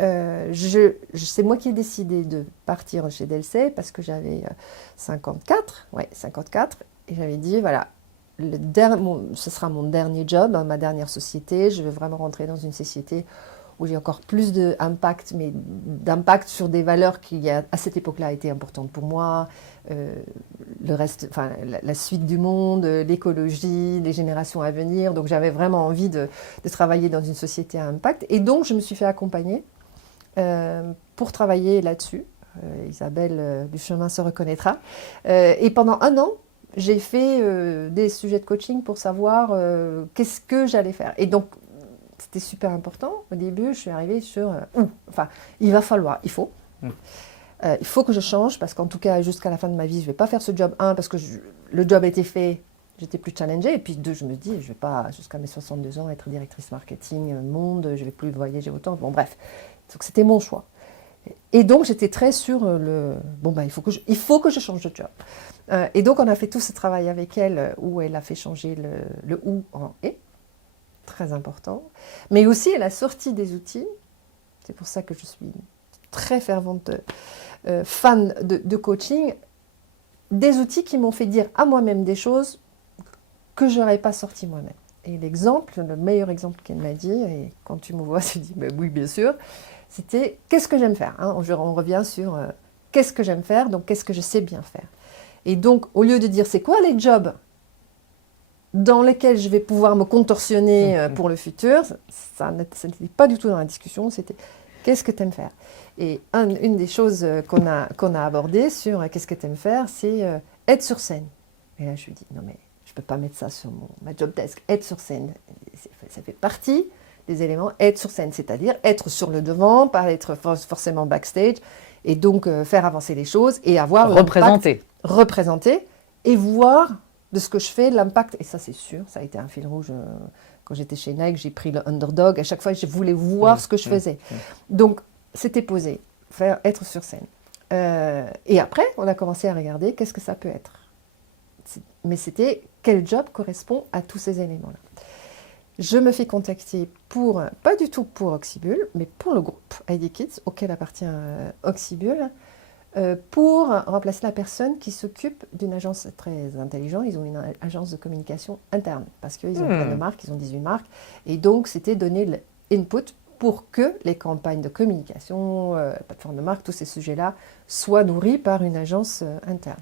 c'est moi qui ai décidé de partir chez Delsey parce que j'avais 54, et j'avais dit, voilà, ce sera mon dernier job, hein, ma dernière société, je veux vraiment rentrer dans une société où j'ai encore plus d'impact, mais d'impact sur des valeurs qui, à cette époque-là, étaient importantes pour moi, le reste, enfin, la suite du monde, l'écologie, les générations à venir. Donc, j'avais vraiment envie de travailler dans une société à impact. Et donc, je me suis fait accompagner pour travailler là-dessus. Isabelle Duchemin se reconnaîtra. Et pendant 1 an, j'ai fait des sujets de coaching pour savoir qu'est-ce que j'allais faire. Et donc, c'était super important. Au début, je suis arrivée sur il faut que je change parce qu'en tout cas, jusqu'à la fin de ma vie, je ne vais pas faire ce job. Parce que le job était fait, j'étais plus challengée. Et puis 2, je me dis, je ne vais pas, jusqu'à mes 62 ans, être directrice marketing monde, je ne vais plus voyager autant. Bon, bref. Donc, c'était mon choix. Et donc, j'étais très sur il faut que je change de job. Et donc, on a fait tout ce travail avec elle où elle a fait changer le ou en et. Très important. Mais aussi, elle a sorti des outils. C'est pour ça que je suis très fervente fan de coaching. Des outils qui m'ont fait dire à moi-même des choses que je n'aurais pas sorties moi-même. Et le meilleur exemple qu'elle m'a dit, et quand tu me vois, tu dis, oui, bien sûr, c'était qu'est-ce que j'aime faire, hein. On revient sur qu'est-ce que j'aime faire, donc qu'est-ce que je sais bien faire. Et donc, au lieu de dire c'est quoi les jobs dans lesquels je vais pouvoir me contorsionner pour le futur, ça n'était pas du tout dans la discussion, c'était qu'est-ce que tu aimes faire. Et une des choses qu'on a abordées sur qu'est-ce que tu aimes faire, c'est être sur scène. Et là, je lui dis, non mais je ne peux pas mettre ça sur ma job desk, être sur scène. Ça fait partie des éléments, être sur scène, c'est-à-dire être sur le devant, pas être forcément backstage, et donc faire avancer les choses et avoir représenter et voir de ce que je fais, l'impact, et ça c'est sûr, ça a été un fil rouge. Quand j'étais chez Nike, j'ai pris le underdog, à chaque fois je voulais voir ce que je faisais. Donc c'était posé, être sur scène. Et après, on a commencé à regarder qu'est-ce que ça peut être. Mais c'était quel job correspond à tous ces éléments-là. Je me fais contacter pas du tout pour Oxybul, mais pour le groupe ID Kids, auquel appartient Oxybul, pour remplacer la personne qui s'occupe d'une agence très intelligente. Ils ont une agence de communication interne, parce qu'ils ont plein de marques, ils ont 18 marques. Et donc, c'était donner l'input pour que les campagnes de communication, plateforme de marque, tous ces sujets-là, soient nourris par une agence interne.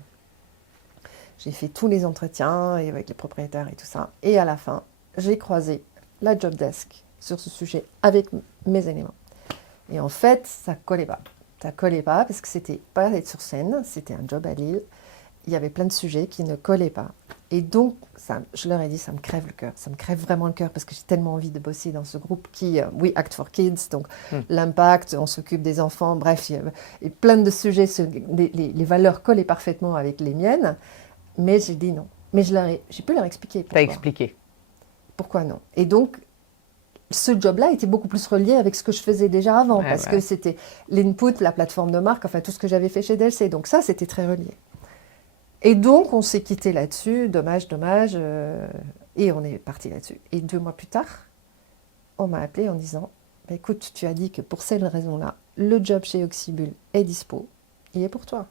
J'ai fait tous les entretiens avec les propriétaires et tout ça. Et à la fin, j'ai croisé la job desk sur ce sujet avec mes éléments. Et en fait, ça collait pas. Ça collait pas parce que c'était pas être sur scène, c'était un job à Lille. Il y avait plein de sujets qui ne collaient pas. Et donc, je leur ai dit, ça me crève le cœur. Ça me crève vraiment le cœur parce que j'ai tellement envie de bosser dans ce groupe qui, Act for Kids, donc l'impact, on s'occupe des enfants, bref, il y a plein de sujets, les valeurs collaient parfaitement avec les miennes. Mais j'ai dit non. Mais j'ai pu leur expliquer pourquoi. T'as expliqué. Pourquoi non. Et donc, ce job-là était beaucoup plus relié avec ce que je faisais déjà avant, parce que c'était l'input, la plateforme de marque, enfin tout ce que j'avais fait chez Delsey. Donc ça, c'était très relié. Et donc, on s'est quitté là-dessus, dommage, et on est parti là-dessus. Et 2 mois plus tard, on m'a appelé en disant, écoute, tu as dit que pour cette raison-là, le job chez Oxybul est dispo, il est pour toi.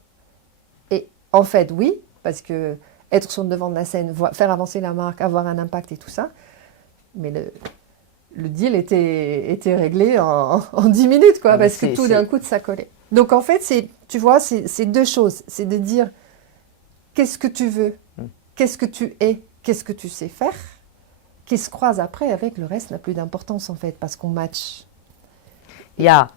Et en fait, oui, parce que être sur le devant de la scène, faire avancer la marque, avoir un impact et tout ça, mais le deal était réglé en 10 minutes, quoi, parce que tout d'un coup, ça collait. Donc en fait, tu vois, c'est 2 choses. C'est de dire, qu'est-ce que tu veux, qu'est-ce que tu es, qu'est-ce que tu sais faire, qui se croise après avec le reste n'a plus d'importance, en fait, parce qu'on match. Il y a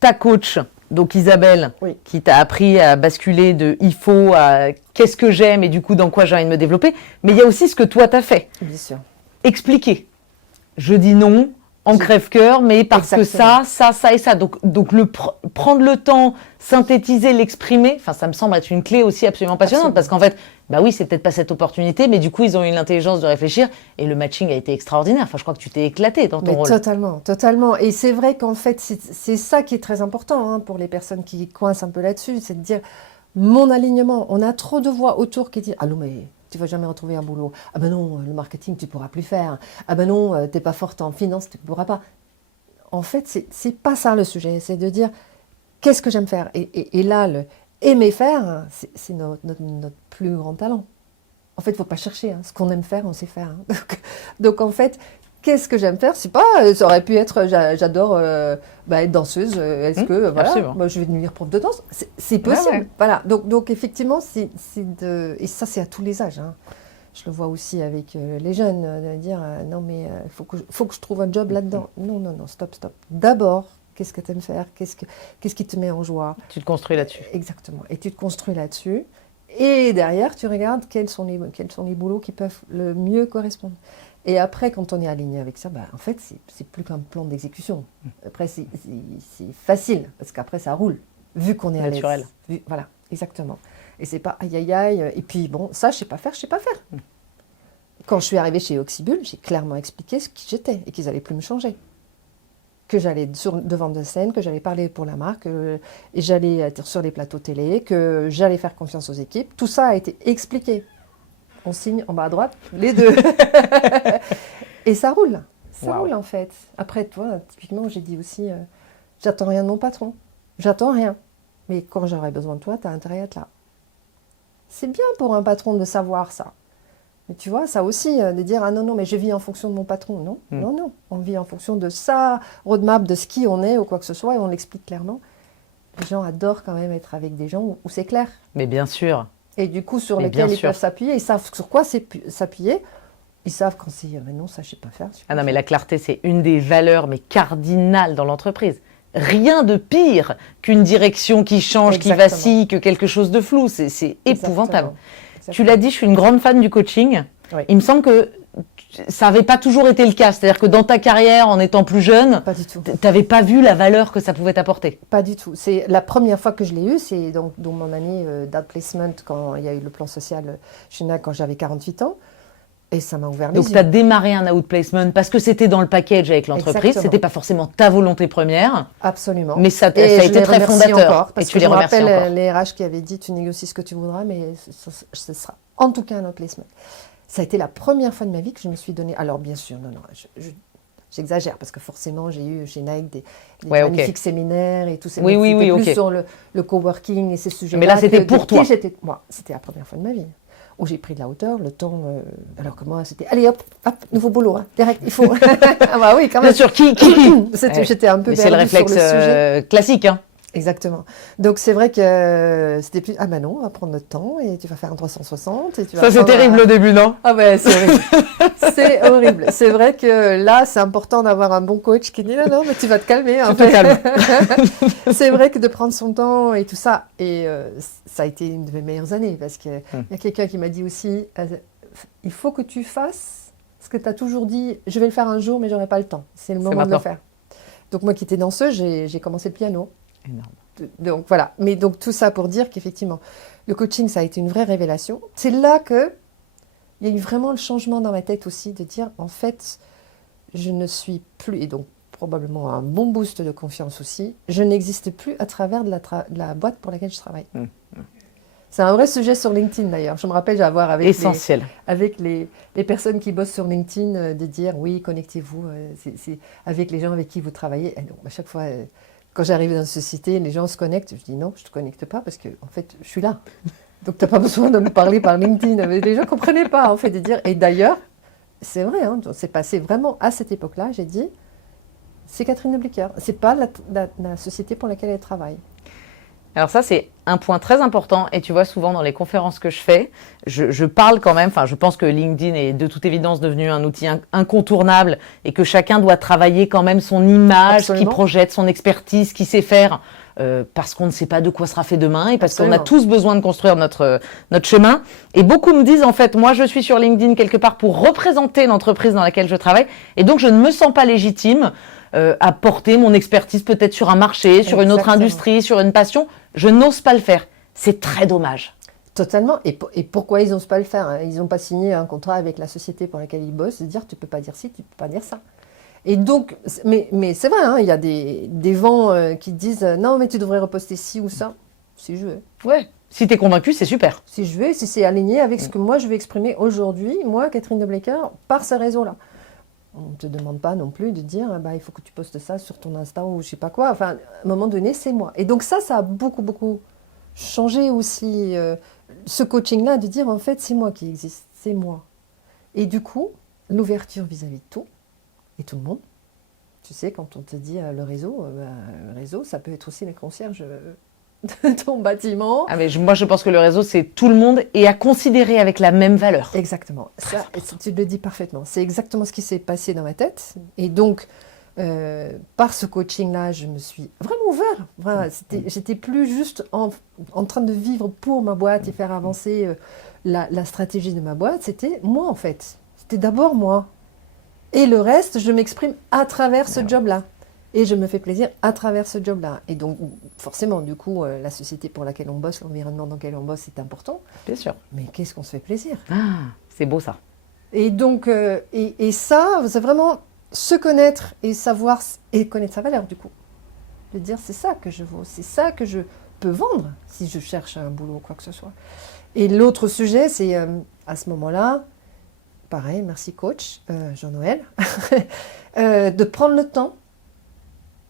ta coach, donc Isabelle, qui t'a appris à basculer de il faut à qu'est-ce que j'aime et du coup dans quoi j'ai envie de me développer. Mais il y a aussi ce que toi t'as fait. Bien sûr. Expliquer. Je dis non En crève-cœur, mais parce Exactement. que ça et ça. Donc prendre le temps, synthétiser, l'exprimer, enfin, ça me semble être une clé aussi absolument passionnante. Absolument. Parce qu'en fait, bah oui, c'est peut-être pas cette opportunité, mais du coup, ils ont eu l'intelligence de réfléchir et le matching a été extraordinaire. Enfin, je crois que tu t'es éclaté dans ton Mais rôle. totalement, totalement. Et c'est vrai qu'en fait, c'est ça qui est très important hein, pour les personnes qui coincent un peu là-dessus, c'est de dire mon alignement. On a trop de voix autour qui disent ah non mais tu vas jamais retrouver un boulot. Ah ben non, le marketing tu pourras plus faire. Ah ben non, t'es pas forte en finance, tu pourras pas. En fait, c'est pas ça le sujet. C'est de dire qu'est-ce que j'aime faire. Et là, le aimer faire, c'est notre plus grand talent. En fait, il ne faut pas chercher. Hein. Ce qu'on aime faire, on sait faire. Hein. Donc, en fait, qu'est-ce que j'aime faire? C'est pas, ça aurait pu être, j'adore être danseuse. Est-ce que, voilà, moi, je vais devenir prof de danse? C'est possible. Ouais. Voilà. Donc, effectivement, et ça, c'est à tous les âges. Hein. Je le vois aussi avec les jeunes, de dire, non, mais il faut que je trouve un job là-dedans. Non, stop. D'abord, qu'est-ce que tu aimes faire? Qu'est-ce qui te met en joie? Tu te construis là-dessus. Exactement. Et tu te construis là-dessus. Et derrière, tu regardes quels sont les boulots qui peuvent le mieux correspondre. Et après, quand on est aligné avec ça, en fait, c'est plus qu'un plan d'exécution. Après, c'est facile, parce qu'après, ça roule, vu qu'on est naturel. à l'aise. Voilà, exactement. Et c'est pas aïe aïe aïe. Et puis, bon, ça, je sais pas faire. Quand je suis arrivée chez Oxybul, j'ai clairement expliqué qui j'étais et qu'ils n'allaient plus me changer. Que j'allais devant de scène, que j'allais parler pour la marque, et j'allais être sur les plateaux télé, que j'allais faire confiance aux équipes. Tout ça a été expliqué. On signe en bas à droite, les deux. Et ça roule. Ça roule en fait. Après, toi, typiquement, j'ai dit aussi, j'attends rien de mon patron. J'attends rien. Mais quand j'aurai besoin de toi, tu as intérêt à être là. C'est bien pour un patron de savoir ça. Mais tu vois, ça aussi, de dire, ah non, mais je vis en fonction de mon patron. Non, non. On vit en fonction de sa roadmap, de ce qui on est ou quoi que ce soit, et on l'explique clairement. Les gens adorent quand même être avec des gens où c'est clair. Mais bien sûr. Et du coup, sur lesquels ils peuvent s'appuyer, ils savent sur quoi s'appuyer. Ils savent quand c'est, mais non, ça, je ne sais pas faire. Ah non, mais la clarté, c'est une des valeurs mais cardinales dans l'entreprise. Rien de pire qu'une direction qui change, qui vacille, que quelque chose de flou. C'est épouvantable. Tu l'as dit, je suis une grande fan du coaching. Oui. Il me semble que ça n'avait pas toujours été le cas. C'est-à-dire que dans ta carrière, en étant plus jeune, pas du tout. Tu n'avais pas vu la valeur que ça pouvait t'apporter. Pas du tout. C'est la première fois que je l'ai eu, c'est donc dans mon année d'outplacement, quand il y a eu le plan social chez NAC, quand j'avais 48 ans. Et ça m'a ouvert les yeux. Donc, tu as démarré un outplacement parce que c'était dans le package avec l'entreprise. Ce n'était pas forcément ta volonté première. Absolument. Mais ça a été très fondateur. Encore, parce et tu les je me remercies rappelle encore. les RH qui avaient dit, tu négocies ce que tu voudras, mais ce sera en tout cas un outplacement. Ça a été la première fois de ma vie que je me suis donné. Alors, bien sûr, non, j'exagère, parce que forcément, j'ai eu chez Nike des magnifiques séminaires et tout ça. Oui, plus sur le coworking et ces sujets-là. Mais là, c'était pour toi. Moi, c'était la première fois de ma vie. Où j'ai pris de la hauteur, le temps. Alors que moi, c'était allez hop, nouveau boulot, hein, direct, il faut. Ah bah oui, quand même. Bien sûr, qui J'étais un peu perdue c'est le réflexe sur le sujet. classique, hein. Exactement. Donc c'est vrai que c'était plus ah ben non, on va prendre notre temps et tu vas faire un 360 et tu vas. Ça c'est terrible au début, non? Ah ben c'est horrible. C'est horrible. C'est vrai que là, c'est important d'avoir un bon coach qui dit non, mais tu vas te calmer. Tu te calmes. C'est vrai que de prendre son temps et tout ça. Et ça a été une de mes meilleures années parce qu'il y a quelqu'un qui m'a dit aussi il faut que tu fasses ce que tu as toujours dit, je vais le faire un jour, mais j'aurai pas le temps. C'est le moment de le faire. Donc moi qui étais danseuse, j'ai commencé le piano. Énorme. Donc voilà. Mais donc tout ça pour dire qu'effectivement, le coaching, ça a été une vraie révélation. C'est là que il y a eu vraiment le changement dans ma tête aussi de dire, en fait, je ne suis plus, et donc probablement un bon boost de confiance aussi, je n'existe plus à travers de la boîte pour laquelle je travaille. C'est un vrai sujet sur LinkedIn d'ailleurs. Je me rappelle d'avoir avec les personnes qui bossent sur LinkedIn, de dire oui, connectez-vous c'est avec les gens avec qui vous travaillez. Et donc, à chaque fois, quand j'arrive dans une société, les gens se connectent. Je dis non, je ne te connecte pas parce que en fait, je suis là. Donc, tu n'as pas besoin de me parler par LinkedIn. Mais les gens ne comprenaient pas, en fait, de dire. Et d'ailleurs, c'est vrai, hein, c'est passé vraiment à cette époque-là. J'ai dit, c'est Catherine de Blicker. Ce n'est pas la société pour laquelle elle travaille. Alors ça, c'est un point très important. Et tu vois, souvent dans les conférences que je fais, je parle quand même, je pense que LinkedIn est de toute évidence devenu un outil incontournable et que chacun doit travailler quand même son image, ce qu'il projette, son expertise, ce qu'il sait faire parce qu'on ne sait pas de quoi sera fait demain et parce qu'on a Absolument. tous besoin de construire notre chemin. Et beaucoup me disent, en fait, moi, je suis sur LinkedIn quelque part pour représenter l'entreprise dans laquelle je travaille et donc je ne me sens pas légitime à porter mon expertise peut-être sur un marché, sur une autre Exactement. industrie, sur une passion. Je n'ose pas le faire. C'est très dommage. Totalement. Et pourquoi ils n'osent pas le faire, hein? Ils n'ont pas signé un contrat avec la société pour laquelle ils bossent, de dire tu peux pas dire ci, tu peux pas dire ça. Et donc, mais c'est vrai, hein, il y a des vents qui disent non, mais tu devrais reposter ci ou ça. Si je veux. Ouais. Si t'es convaincu, c'est super. Si je veux, si c'est aligné avec ce que moi je vais exprimer aujourd'hui, moi, Catherine de Blecker, par ce réseau-là. On ne te demande pas non plus de dire bah, il faut que tu postes ça sur ton Insta ou je sais pas quoi. Enfin, à un moment donné, c'est moi. Et donc ça a beaucoup, beaucoup changé aussi ce coaching-là, de dire en fait, c'est moi qui existe, c'est moi. Et du coup, l'ouverture vis-à-vis de tout et tout le monde. Tu sais, quand on te dit le réseau, ça peut être aussi les concierges de ton bâtiment. Ah, mais moi, je pense que le réseau, c'est tout le monde et à considérer avec la même valeur. Exactement. Ça, tu le dis parfaitement. C'est exactement ce qui s'est passé dans ma tête. Et donc, par ce coaching-là, je me suis vraiment ouvert. Voilà, j'étais plus juste en train de vivre pour ma boîte et faire avancer la stratégie de ma boîte. C'était moi, en fait. C'était d'abord moi. Et le reste, je m'exprime à travers ce job-là. Et je me fais plaisir à travers ce job-là. Et donc, forcément, du coup, la société pour laquelle on bosse, l'environnement dans lequel on bosse, c'est important. Bien sûr. Mais qu'est-ce qu'on se fait plaisir? Ah, c'est beau ça. Et donc, et ça, c'est vraiment se connaître et savoir, et connaître sa valeur, du coup. De dire, c'est ça que je vaux, c'est ça que je peux vendre si je cherche un boulot ou quoi que ce soit. Et l'autre sujet, c'est à ce moment-là, pareil, merci coach, Jean-Noël, de prendre le temps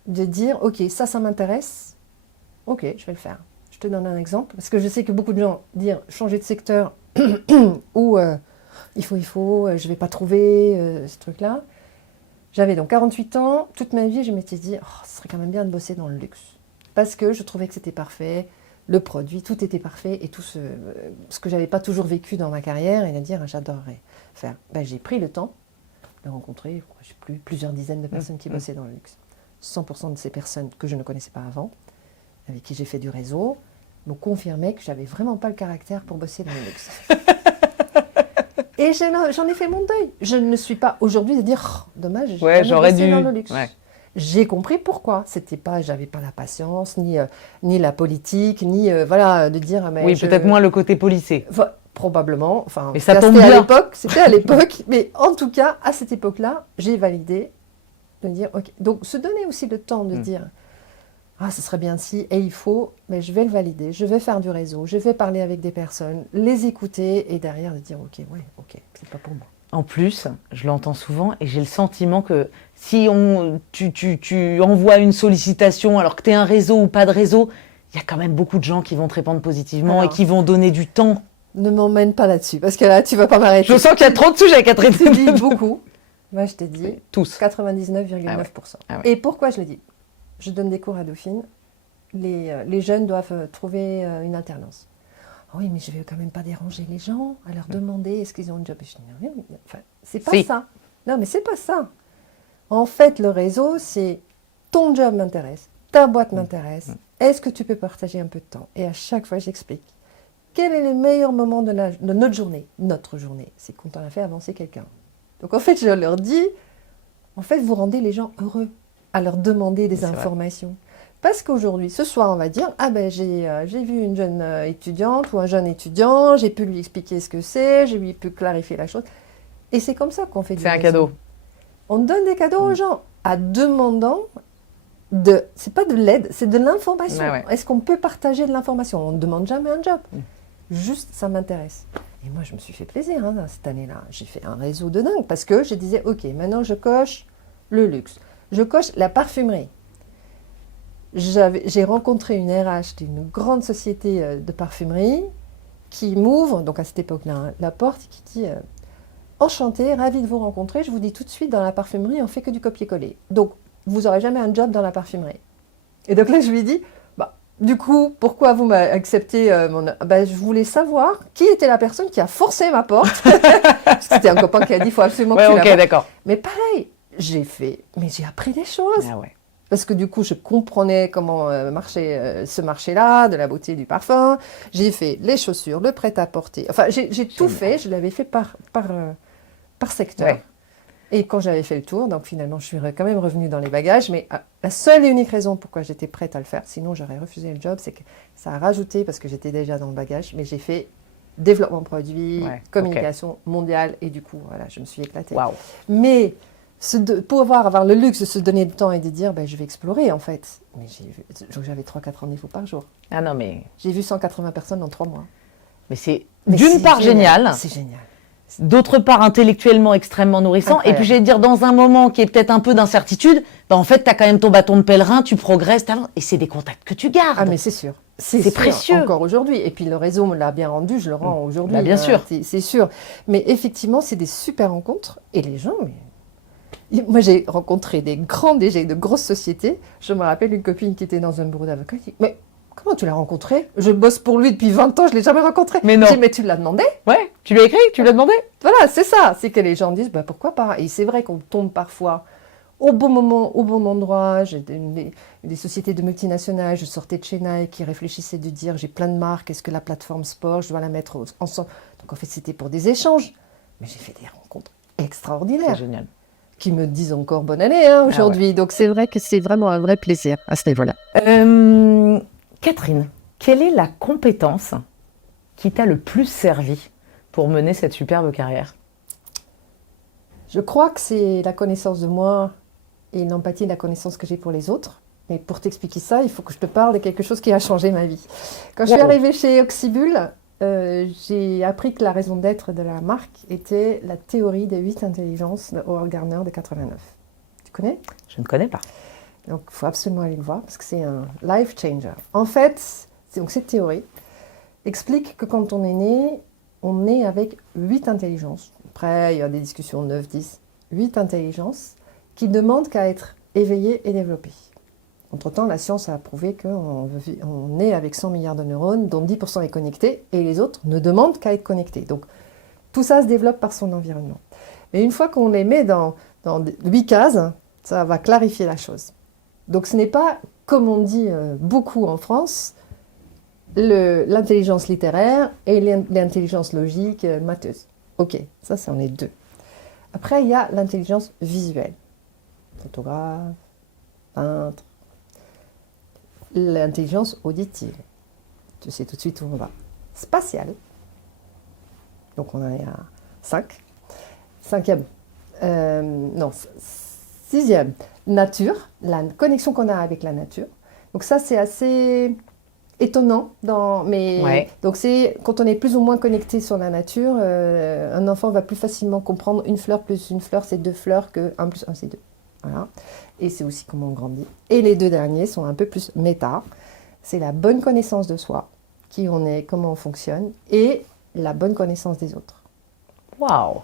de dire, ok, ça m'intéresse, ok, je vais le faire. Je te donne un exemple, parce que je sais que beaucoup de gens disent changer de secteur ou il faut, je ne vais pas trouver ce truc-là. J'avais donc 48 ans, toute ma vie, je m'étais dit, oh, ce serait quand même bien de bosser dans le luxe. Parce que je trouvais que c'était parfait, le produit, tout était parfait, et tout ce que je n'avais pas toujours vécu dans ma carrière, et de dire, j'adorerais faire. Ben, j'ai pris le temps de rencontrer, je sais plus, plusieurs dizaines de personnes qui bossaient dans le luxe. 100% de ces personnes que je ne connaissais pas avant, avec qui j'ai fait du réseau, me confirmaient que j'avais vraiment pas le caractère pour bosser dans le luxe. Et j'en ai fait mon deuil. Je ne suis pas aujourd'hui de dire, oh, dommage, j'ai jamais j'aurais bossé dû. dans le luxe. Ouais. J'ai compris pourquoi. J'avais pas la patience, ni la politique, ni voilà, de dire. Mais Oui, peut-être moins le côté policé. Probablement. Enfin, Mais ça c'était tombe à bien. l'époque. C'était à l'époque. Mais en tout cas, à cette époque-là, j'ai validé de dire, ok. Donc, se donner aussi le temps de dire, ah, ce serait bien si, et il faut, mais je vais le valider, je vais faire du réseau, je vais parler avec des personnes, les écouter, et derrière de dire, ok, c'est pas pour moi. En plus, je l'entends souvent et j'ai le sentiment que si tu envoies une sollicitation alors que tu es un réseau ou pas de réseau, il y a quand même beaucoup de gens qui vont te répondre positivement et qui vont donner du temps. Ne m'emmène pas là-dessus, parce que là, tu vas pas m'arrêter. Je sens qu'il y a trop de sujets, Catherine. Je te dis beaucoup. Moi, je t'ai dit Tous. 99,9%. Ah ouais. Ah ouais. Et pourquoi je le dis? Je donne des cours à Dauphine. Les jeunes doivent trouver une alternance. Oh oui, mais je vais quand même pas déranger les gens à leur demander est-ce qu'ils ont un job. Et je dis, non, enfin, c'est pas ça. Non, mais c'est pas ça. En fait, le réseau, c'est ton job m'intéresse, ta boîte m'intéresse. Est-ce que tu peux partager un peu de temps? Et à chaque fois, j'explique. Quel est le meilleur moment de notre journée? Notre journée, c'est quand on a fait avancer quelqu'un. Donc en fait, je leur dis, en fait, vous rendez les gens heureux à leur demander des informations. Parce qu'aujourd'hui, ce soir, on va dire, ah ben j'ai vu une jeune étudiante ou un jeune étudiant, j'ai pu lui expliquer ce que c'est, j'ai pu clarifier la chose. Et c'est comme ça qu'on fait du réseau. C'est un cadeau. On donne des cadeaux aux gens, à demandant c'est pas de l'aide, c'est de l'information. Ouais. Est-ce qu'on peut partager de l'information? On ne demande jamais un job. Juste, ça m'intéresse. Et moi, je me suis fait plaisir cette année-là. J'ai fait un réseau de dingue parce que je disais, ok, maintenant je coche le luxe. Je coche la parfumerie. J'ai rencontré une RH d'une grande société de parfumerie qui m'ouvre, donc à cette époque-là, la porte et qui dit enchantée, ravie de vous rencontrer. Je vous dis tout de suite, dans la parfumerie, on fait que du copier-coller. Donc, vous n'aurez jamais un job dans la parfumerie. Et donc là, je lui dis, du coup, pourquoi vous m'avez accepté je voulais savoir qui était la personne qui a forcé ma porte. Parce que c'était un copain qui a dit, il faut absolument que tu la Ok, d'accord. Mais pareil, j'ai appris des choses. Ah ouais. Parce que du coup, je comprenais comment marchait ce marché-là, de la beauté et du parfum. J'ai fait les chaussures, le prêt-à-porter. Enfin, j'ai tout fait. Je l'avais fait par secteur. Ouais. Et quand j'avais fait le tour, donc finalement, je suis quand même revenue dans les bagages. Mais la seule et unique raison pourquoi j'étais prête à le faire, sinon j'aurais refusé le job, c'est que ça a rajouté, parce que j'étais déjà dans le bagage, mais j'ai fait développement produit, communication mondiale. Et du coup, voilà, je me suis éclatée. Waouh. Mais pouvoir avoir le luxe de se donner le temps et de dire je vais explorer en fait. Mais j'avais 3-4 rendez-vous par jour. Ah non, mais J'ai vu 180 personnes en 3 mois. c'est d'une part génial. C'est génial. D'autre part, intellectuellement extrêmement nourrissant. Incroyable. Et puis, j'allais dire, dans un moment qui est peut-être un peu d'incertitude, en fait, tu as quand même ton bâton de pèlerin, tu progresses, et c'est des contacts que tu gardes. Ah, mais c'est sûr. C'est précieux. Encore aujourd'hui. Et puis, le réseau me l'a bien rendu, je le rends aujourd'hui. Bah, bien sûr. C'est sûr. Mais effectivement, c'est des super rencontres. Et les gens, moi, j'ai rencontré des grands DG de grosses sociétés. Je me rappelle une copine qui était dans un bureau d'avocat qui dit « Mais comment tu l'as rencontré? Je bosse pour lui depuis 20 ans, je ne l'ai jamais rencontré. » Mais non. Je dis « Mais tu l'as demandé ?» Ouais, tu lui as écrit, tu lui as demandé. Voilà, c'est ça. C'est que les gens disent pourquoi pas. Et c'est vrai qu'on tombe parfois au bon moment, au bon endroit. J'ai des sociétés de multinationales, je sortais de chez Nike qui réfléchissaient de dire j'ai plein de marques, est-ce que la plateforme sport, je dois la mettre ensemble. Donc en fait, c'était pour des échanges. Mais j'ai fait des rencontres extraordinaires. C'est génial. Qui me disent encore bonne année aujourd'hui. Donc C'est vrai que c'est vraiment un vrai plaisir à ce niveau-là. Catherine, quelle est la compétence qui t'a le plus servi pour mener cette superbe carrière? je crois que c'est la connaissance de moi et l'empathie et la connaissance que j'ai pour les autres. Mais pour t'expliquer ça, il faut que je te parle de quelque chose qui a changé ma vie. Quand je suis arrivée chez Oxybul, j'ai appris que la raison d'être de la marque était la théorie des 8 intelligences de Howard Gardner de 89. Tu connais? Je ne connais pas. Donc, il faut absolument aller le voir parce que c'est un life changer. En fait, donc cette théorie explique que quand on est né, on est avec 8 intelligences. Après, il y a des discussions 9, 10, 8 intelligences qui demandent qu'à être éveillées et développées. Entre-temps, la science a prouvé qu'on est avec 100 milliards de neurones, dont 10% est connecté, et les autres ne demandent qu'à être connectés. Donc, tout ça se développe par son environnement. Mais une fois qu'on les met dans 8 cases, ça va clarifier la chose. Donc, ce n'est pas, comme on dit beaucoup en France, l'intelligence littéraire et l'intelligence logique matheuse. Ok, ça, c'en est 2. Après, il y a l'intelligence visuelle. Photographe, peintre. L'intelligence auditive. Tu sais tout de suite où on va. Spatiale. Donc, on en est à 5. 5e. Non, 6e. Nature. La connexion qu'on a avec la nature. Donc, ça, c'est assez étonnant. Donc, c'est quand on est plus ou moins connecté sur la nature, un enfant va plus facilement comprendre une fleur plus une fleur, c'est 2 fleurs que 1 plus 1, c'est 2. Voilà. Et c'est aussi comment on grandit. Et les 2 derniers sont un peu plus méta. C'est la bonne connaissance de soi, qui on est, comment on fonctionne, et la bonne connaissance des autres. Waouh!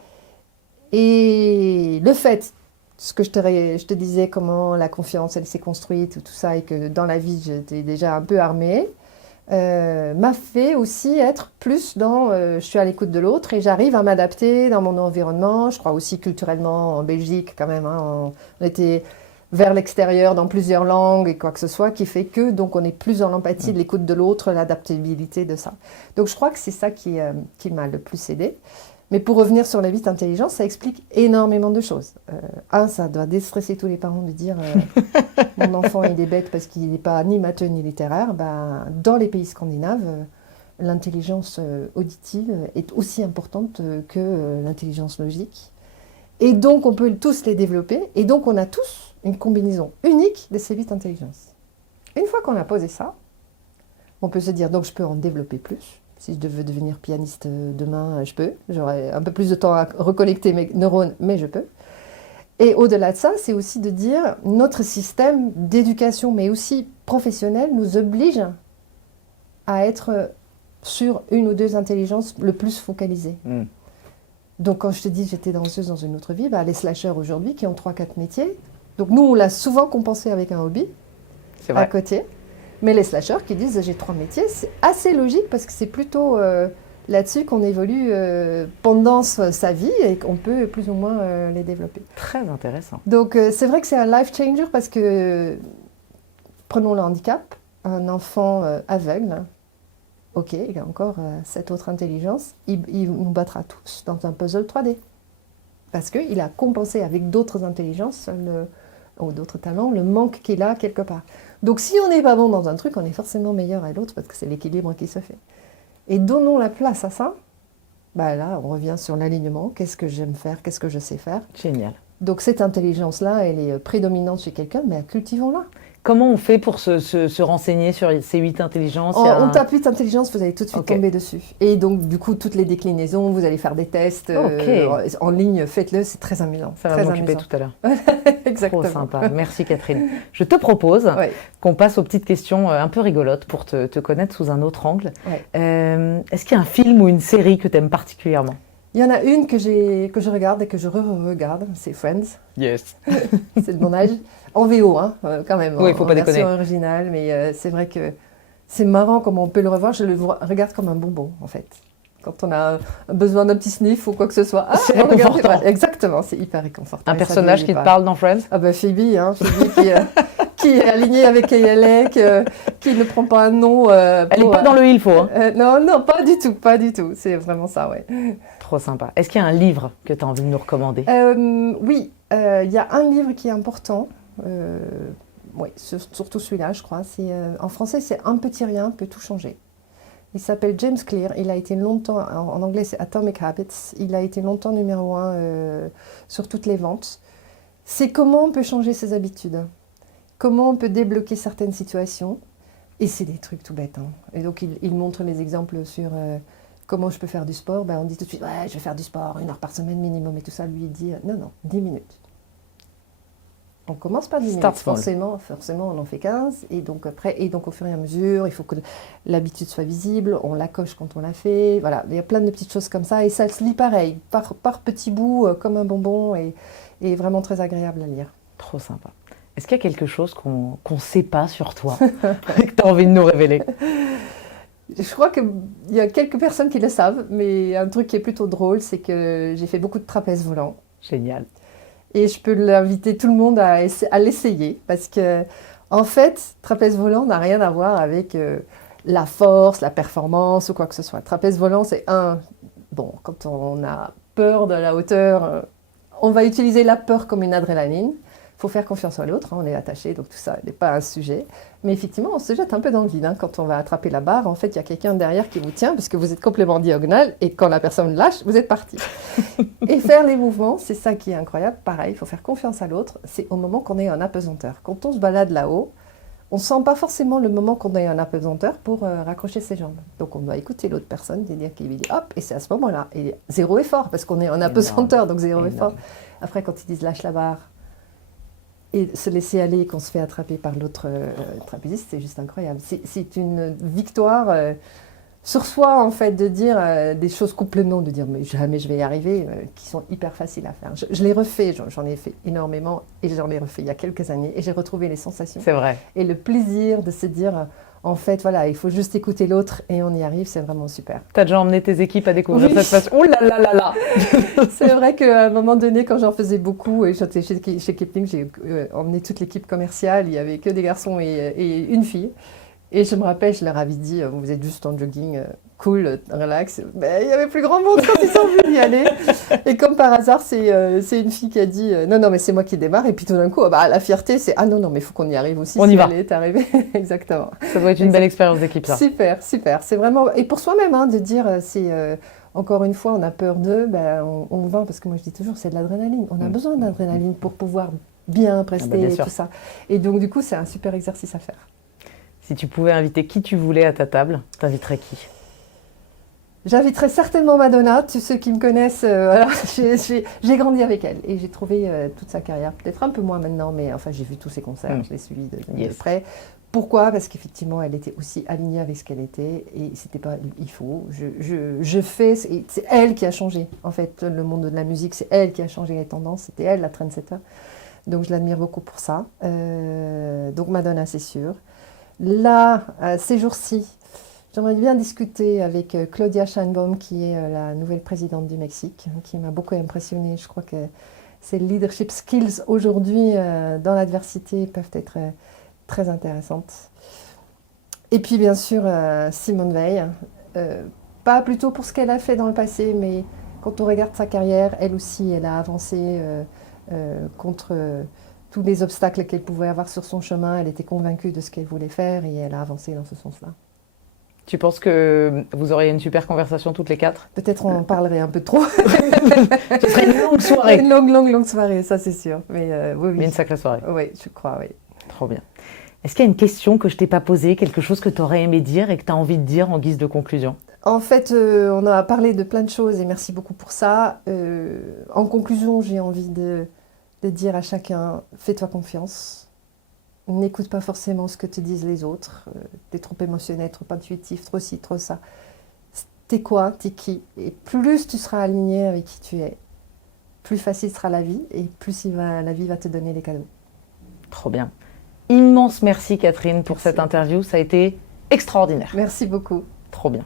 Et le fait, ce que je te disais, comment la confiance, elle s'est construite, tout ça, et que dans la vie, j'étais déjà un peu armée, m'a fait aussi être plus dans je suis à l'écoute de l'autre et j'arrive à m'adapter dans mon environnement. Je crois aussi culturellement en Belgique quand même, on était vers l'extérieur dans plusieurs langues et quoi que ce soit qui fait que donc on est plus dans l'empathie de l'écoute de l'autre, l'adaptabilité de ça. Donc je crois que c'est ça qui m'a le plus aidé. Mais pour revenir sur la 8 intelligence, ça explique énormément de choses. Ça doit déstresser tous les parents de dire mon enfant il est bête parce qu'il n'est pas ni matheux ni littéraire. Dans les pays scandinaves, l'intelligence auditive est aussi importante que l'intelligence logique. Et donc on peut tous les développer. Et donc on a tous une combinaison unique de ces 8 intelligences. Une fois qu'on a posé ça, on peut se dire donc je peux en développer plus. Si je veux devenir pianiste demain, je peux. J'aurai un peu plus de temps à reconnecter mes neurones, mais je peux. Et au-delà de ça, c'est aussi de dire notre système d'éducation, mais aussi professionnel, nous oblige à être sur 1 ou 2 intelligences le plus focalisées. Donc quand je te dis j'étais danseuse dans une autre vie, les slasheurs aujourd'hui qui ont 3-4 métiers, donc nous on l'a souvent compensé avec un hobby C'est vrai. à côté. Mais les slasheurs qui disent j'ai 3 métiers, c'est assez logique parce que c'est plutôt là-dessus qu'on évolue pendant sa vie et qu'on peut plus ou moins les développer. Très intéressant. Donc c'est vrai que c'est un life changer parce que, prenons le handicap, un enfant aveugle, ok, il a encore cette autre intelligence, il nous battra tous dans un puzzle 3D. Parce qu'il a compensé avec d'autres intelligences ou d'autres talents le manque qu'il a quelque part. Donc si on n'est pas bon dans un truc, on est forcément meilleur à l'autre parce que c'est l'équilibre qui se fait. Et donnons la place à ça. Bah là, on revient sur l'alignement. Qu'est-ce que j'aime faire? Qu'est-ce que je sais faire? Génial. Donc cette intelligence-là, elle est prédominante chez quelqu'un, mais cultivons-la. Comment on fait pour se renseigner sur ces 8 intelligences? On tape 8 intelligences, vous allez tout de suite Ok. tomber dessus. Et donc, du coup, toutes les déclinaisons, vous allez faire des tests en ligne, faites-le, c'est très amusant. Ça va très m'occuper amusant. tout à l'heure. Exactement. Trop sympa. Merci Catherine. Je te propose Ouais. qu'on passe aux petites questions un peu rigolotes pour te connaître sous un autre angle. Ouais. Est-ce qu'il y a un film ou une série que tu aimes particulièrement? Il y en a une que je regarde et que je re-regarde, c'est Friends. Yes. C'est de mon âge. En VO, hein, quand même. Oui, faut pas en version déconner. originale, mais c'est vrai que c'est marrant comment on peut le revoir. Je le regarde comme un bonbon, en fait. Quand on a besoin d'un petit sniff ou quoi que ce soit. Ah, C'est regardez, réconfortant. voilà, exactement, c'est hyper réconfortant. Un Et ça personnage vieillit qui te pas. parle dans Friends? Ah ben Phoebe, hein, qui est alignée avec qui elle est, qui ne prend pas un nom. Elle n'est pas dans le il faut. Hein. Non, pas du tout, pas du tout. C'est vraiment ça, ouais. Trop sympa. Est-ce qu'il y a un livre que tu as envie de nous recommander? Oui, il y a un livre qui est important. Oui, surtout celui-là, je crois. En français, c'est Un petit rien peut tout changer. Il s'appelle James Clear. Il a été longtemps, en anglais, c'est Atomic Habits. Il a été longtemps numéro 1 sur toutes les ventes. C'est comment on peut changer ses habitudes, comment on peut débloquer certaines situations. Et c'est des trucs tout bêtes. Hein. Et donc, il montre les exemples sur comment je peux faire du sport. Ben, on dit tout de suite, ouais, je vais faire du sport, 1 heure par semaine minimum et tout ça. Lui, il dit, non, 10 minutes. On commence par 10 minutes. Start small. Forcément, on en fait 15. Et donc, au fur et à mesure, il faut que l'habitude soit visible. On la coche quand on l'a fait. Voilà, il y a plein de petites choses comme ça. Et ça se lit pareil, par petits bouts, comme un bonbon. Et vraiment très agréable à lire. Trop sympa. Est-ce qu'il y a quelque chose qu'on ne sait pas sur toi et que tu as envie de nous révéler? Je crois qu'il y a quelques personnes qui le savent, mais un truc qui est plutôt drôle, c'est que j'ai fait beaucoup de trapèze volant. Génial. Et je peux l'inviter tout le monde à l'essayer, parce que, en fait, trapèze volant n'a rien à voir avec la force, la performance ou quoi que ce soit. Trapèze volant, c'est bon, quand on a peur de la hauteur, on va utiliser la peur comme une adrénaline. Il faut faire confiance à l'autre, hein, on est attaché, donc tout ça n'est pas un sujet. Mais effectivement, on se jette un peu dans le vide. Hein, quand on va attraper la barre, en fait, il y a quelqu'un derrière qui vous tient, parce que vous êtes complètement diagonale, et quand la personne lâche, vous êtes parti. Et faire les mouvements, c'est ça qui est incroyable. Pareil, il faut faire confiance à l'autre. C'est au moment qu'on est en apesanteur. Quand on se balade là-haut, on ne sent pas forcément le moment qu'on est en apesanteur pour raccrocher ses jambes. Donc on doit écouter l'autre personne, dire qu'il dit hop, et c'est à ce moment-là. Et zéro effort, parce qu'on est en apesanteur, donc zéro effort. Après, quand ils disent lâche la barre, et se laisser aller qu'on se fait attraper par l'autre trapéziste, c'est juste incroyable. C'est une victoire sur soi, en fait, de dire des choses complètement, de dire mais jamais je vais y arriver, qui sont hyper faciles à faire. Je l'ai refait, j'en ai fait énormément, et j'en ai refait il y a quelques années, et j'ai retrouvé les sensations. C'est vrai. Et le plaisir de se dire, en fait, voilà, il faut juste écouter l'autre, et on y arrive, c'est vraiment super. Tu as déjà emmené tes équipes à découvrir Oui. cette façon. Oh là là là là. C'est vrai qu'à un moment donné, quand j'en faisais beaucoup, et j'étais chez Kipling, j'ai emmené toute l'équipe commerciale, il n'y avait que des garçons et une fille. Et je me rappelle, je leur avais dit, vous êtes juste en jogging, cool, relax. Mais il y avait plus grand monde quand ils sont venus y aller. Et comme par hasard, c'est une fille qui a dit, non, mais c'est moi qui démarre. Et puis tout d'un coup, la fierté, c'est, non, mais il faut qu'on y arrive aussi. On y va. Elle est arrivée. Exactement. Ça doit être une belle expérience d'équipe, ça. Super. C'est vraiment... Et pour soi-même, hein, de dire, encore une fois, on a peur d'eux, on va, parce que moi je dis toujours, c'est de l'adrénaline. On a besoin d'adrénaline pour pouvoir bien prester bien et sûr. tout ça. Et donc, du coup, c'est un super exercice à faire. Si tu pouvais inviter qui tu voulais à ta table, t'inviterais qui? J'inviterais certainement Madonna. Tous ceux qui me connaissent, voilà, j'ai grandi avec elle et j'ai trouvé toute sa carrière, peut-être un peu moins maintenant, mais enfin j'ai vu tous ses concerts, je l'ai suivi de près. Pourquoi? Parce qu'effectivement, elle était aussi alignée avec ce qu'elle était et c'était pas il faut. Je fais, c'est elle qui a changé en fait le monde de la musique, c'est elle qui a changé les tendances, c'était elle la trendsetter. Donc je l'admire beaucoup pour ça. Donc Madonna, c'est sûr. Là, ces jours-ci, J'aimerais bien discuter avec Claudia Sheinbaum, qui est la nouvelle présidente du Mexique, qui m'a beaucoup impressionnée. Je crois que ses leadership skills aujourd'hui dans l'adversité peuvent être très intéressantes. Et puis bien sûr Simone Veil, pas plutôt pour ce qu'elle a fait dans le passé, mais quand on regarde sa carrière, elle aussi, elle a avancé contre tous les obstacles qu'elle pouvait avoir sur son chemin. Elle était convaincue de ce qu'elle voulait faire et elle a avancé dans ce sens-là. Tu penses que vous auriez une super conversation toutes les quatre? Peut-être on en parlerait un peu trop. Ce serait une longue soirée. Une longue soirée, ça c'est sûr. Mais oui. Mais une sacrée soirée. Oui, je crois, oui. Trop bien. Est-ce qu'il y a une question que je t'ai pas posée, quelque chose que tu aurais aimé dire et que tu as envie de dire en guise de conclusion? En fait, on a parlé de plein de choses et merci beaucoup pour ça. En conclusion, j'ai envie de dire à chacun, fais-toi confiance. N'écoute pas forcément ce que te disent les autres. T'es trop émotionnel, trop intuitif, trop ci, trop ça. T'es quoi, t'es qui? Et plus tu seras aligné avec qui tu es, plus facile sera la vie et plus la vie va te donner des cadeaux. Trop bien. Immense merci Catherine pour cette interview, ça a été extraordinaire. Merci beaucoup. Trop bien.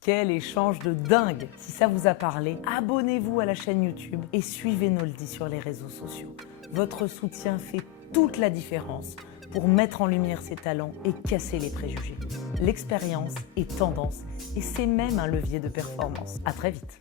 Quel échange de dingue! Si ça vous a parlé, abonnez-vous à la chaîne YouTube et suivez Noldy sur les réseaux sociaux. Votre soutien fait toute la différence pour mettre en lumière ses talents et casser les préjugés. L'expérience est tendance et c'est même un levier de performance. À très vite.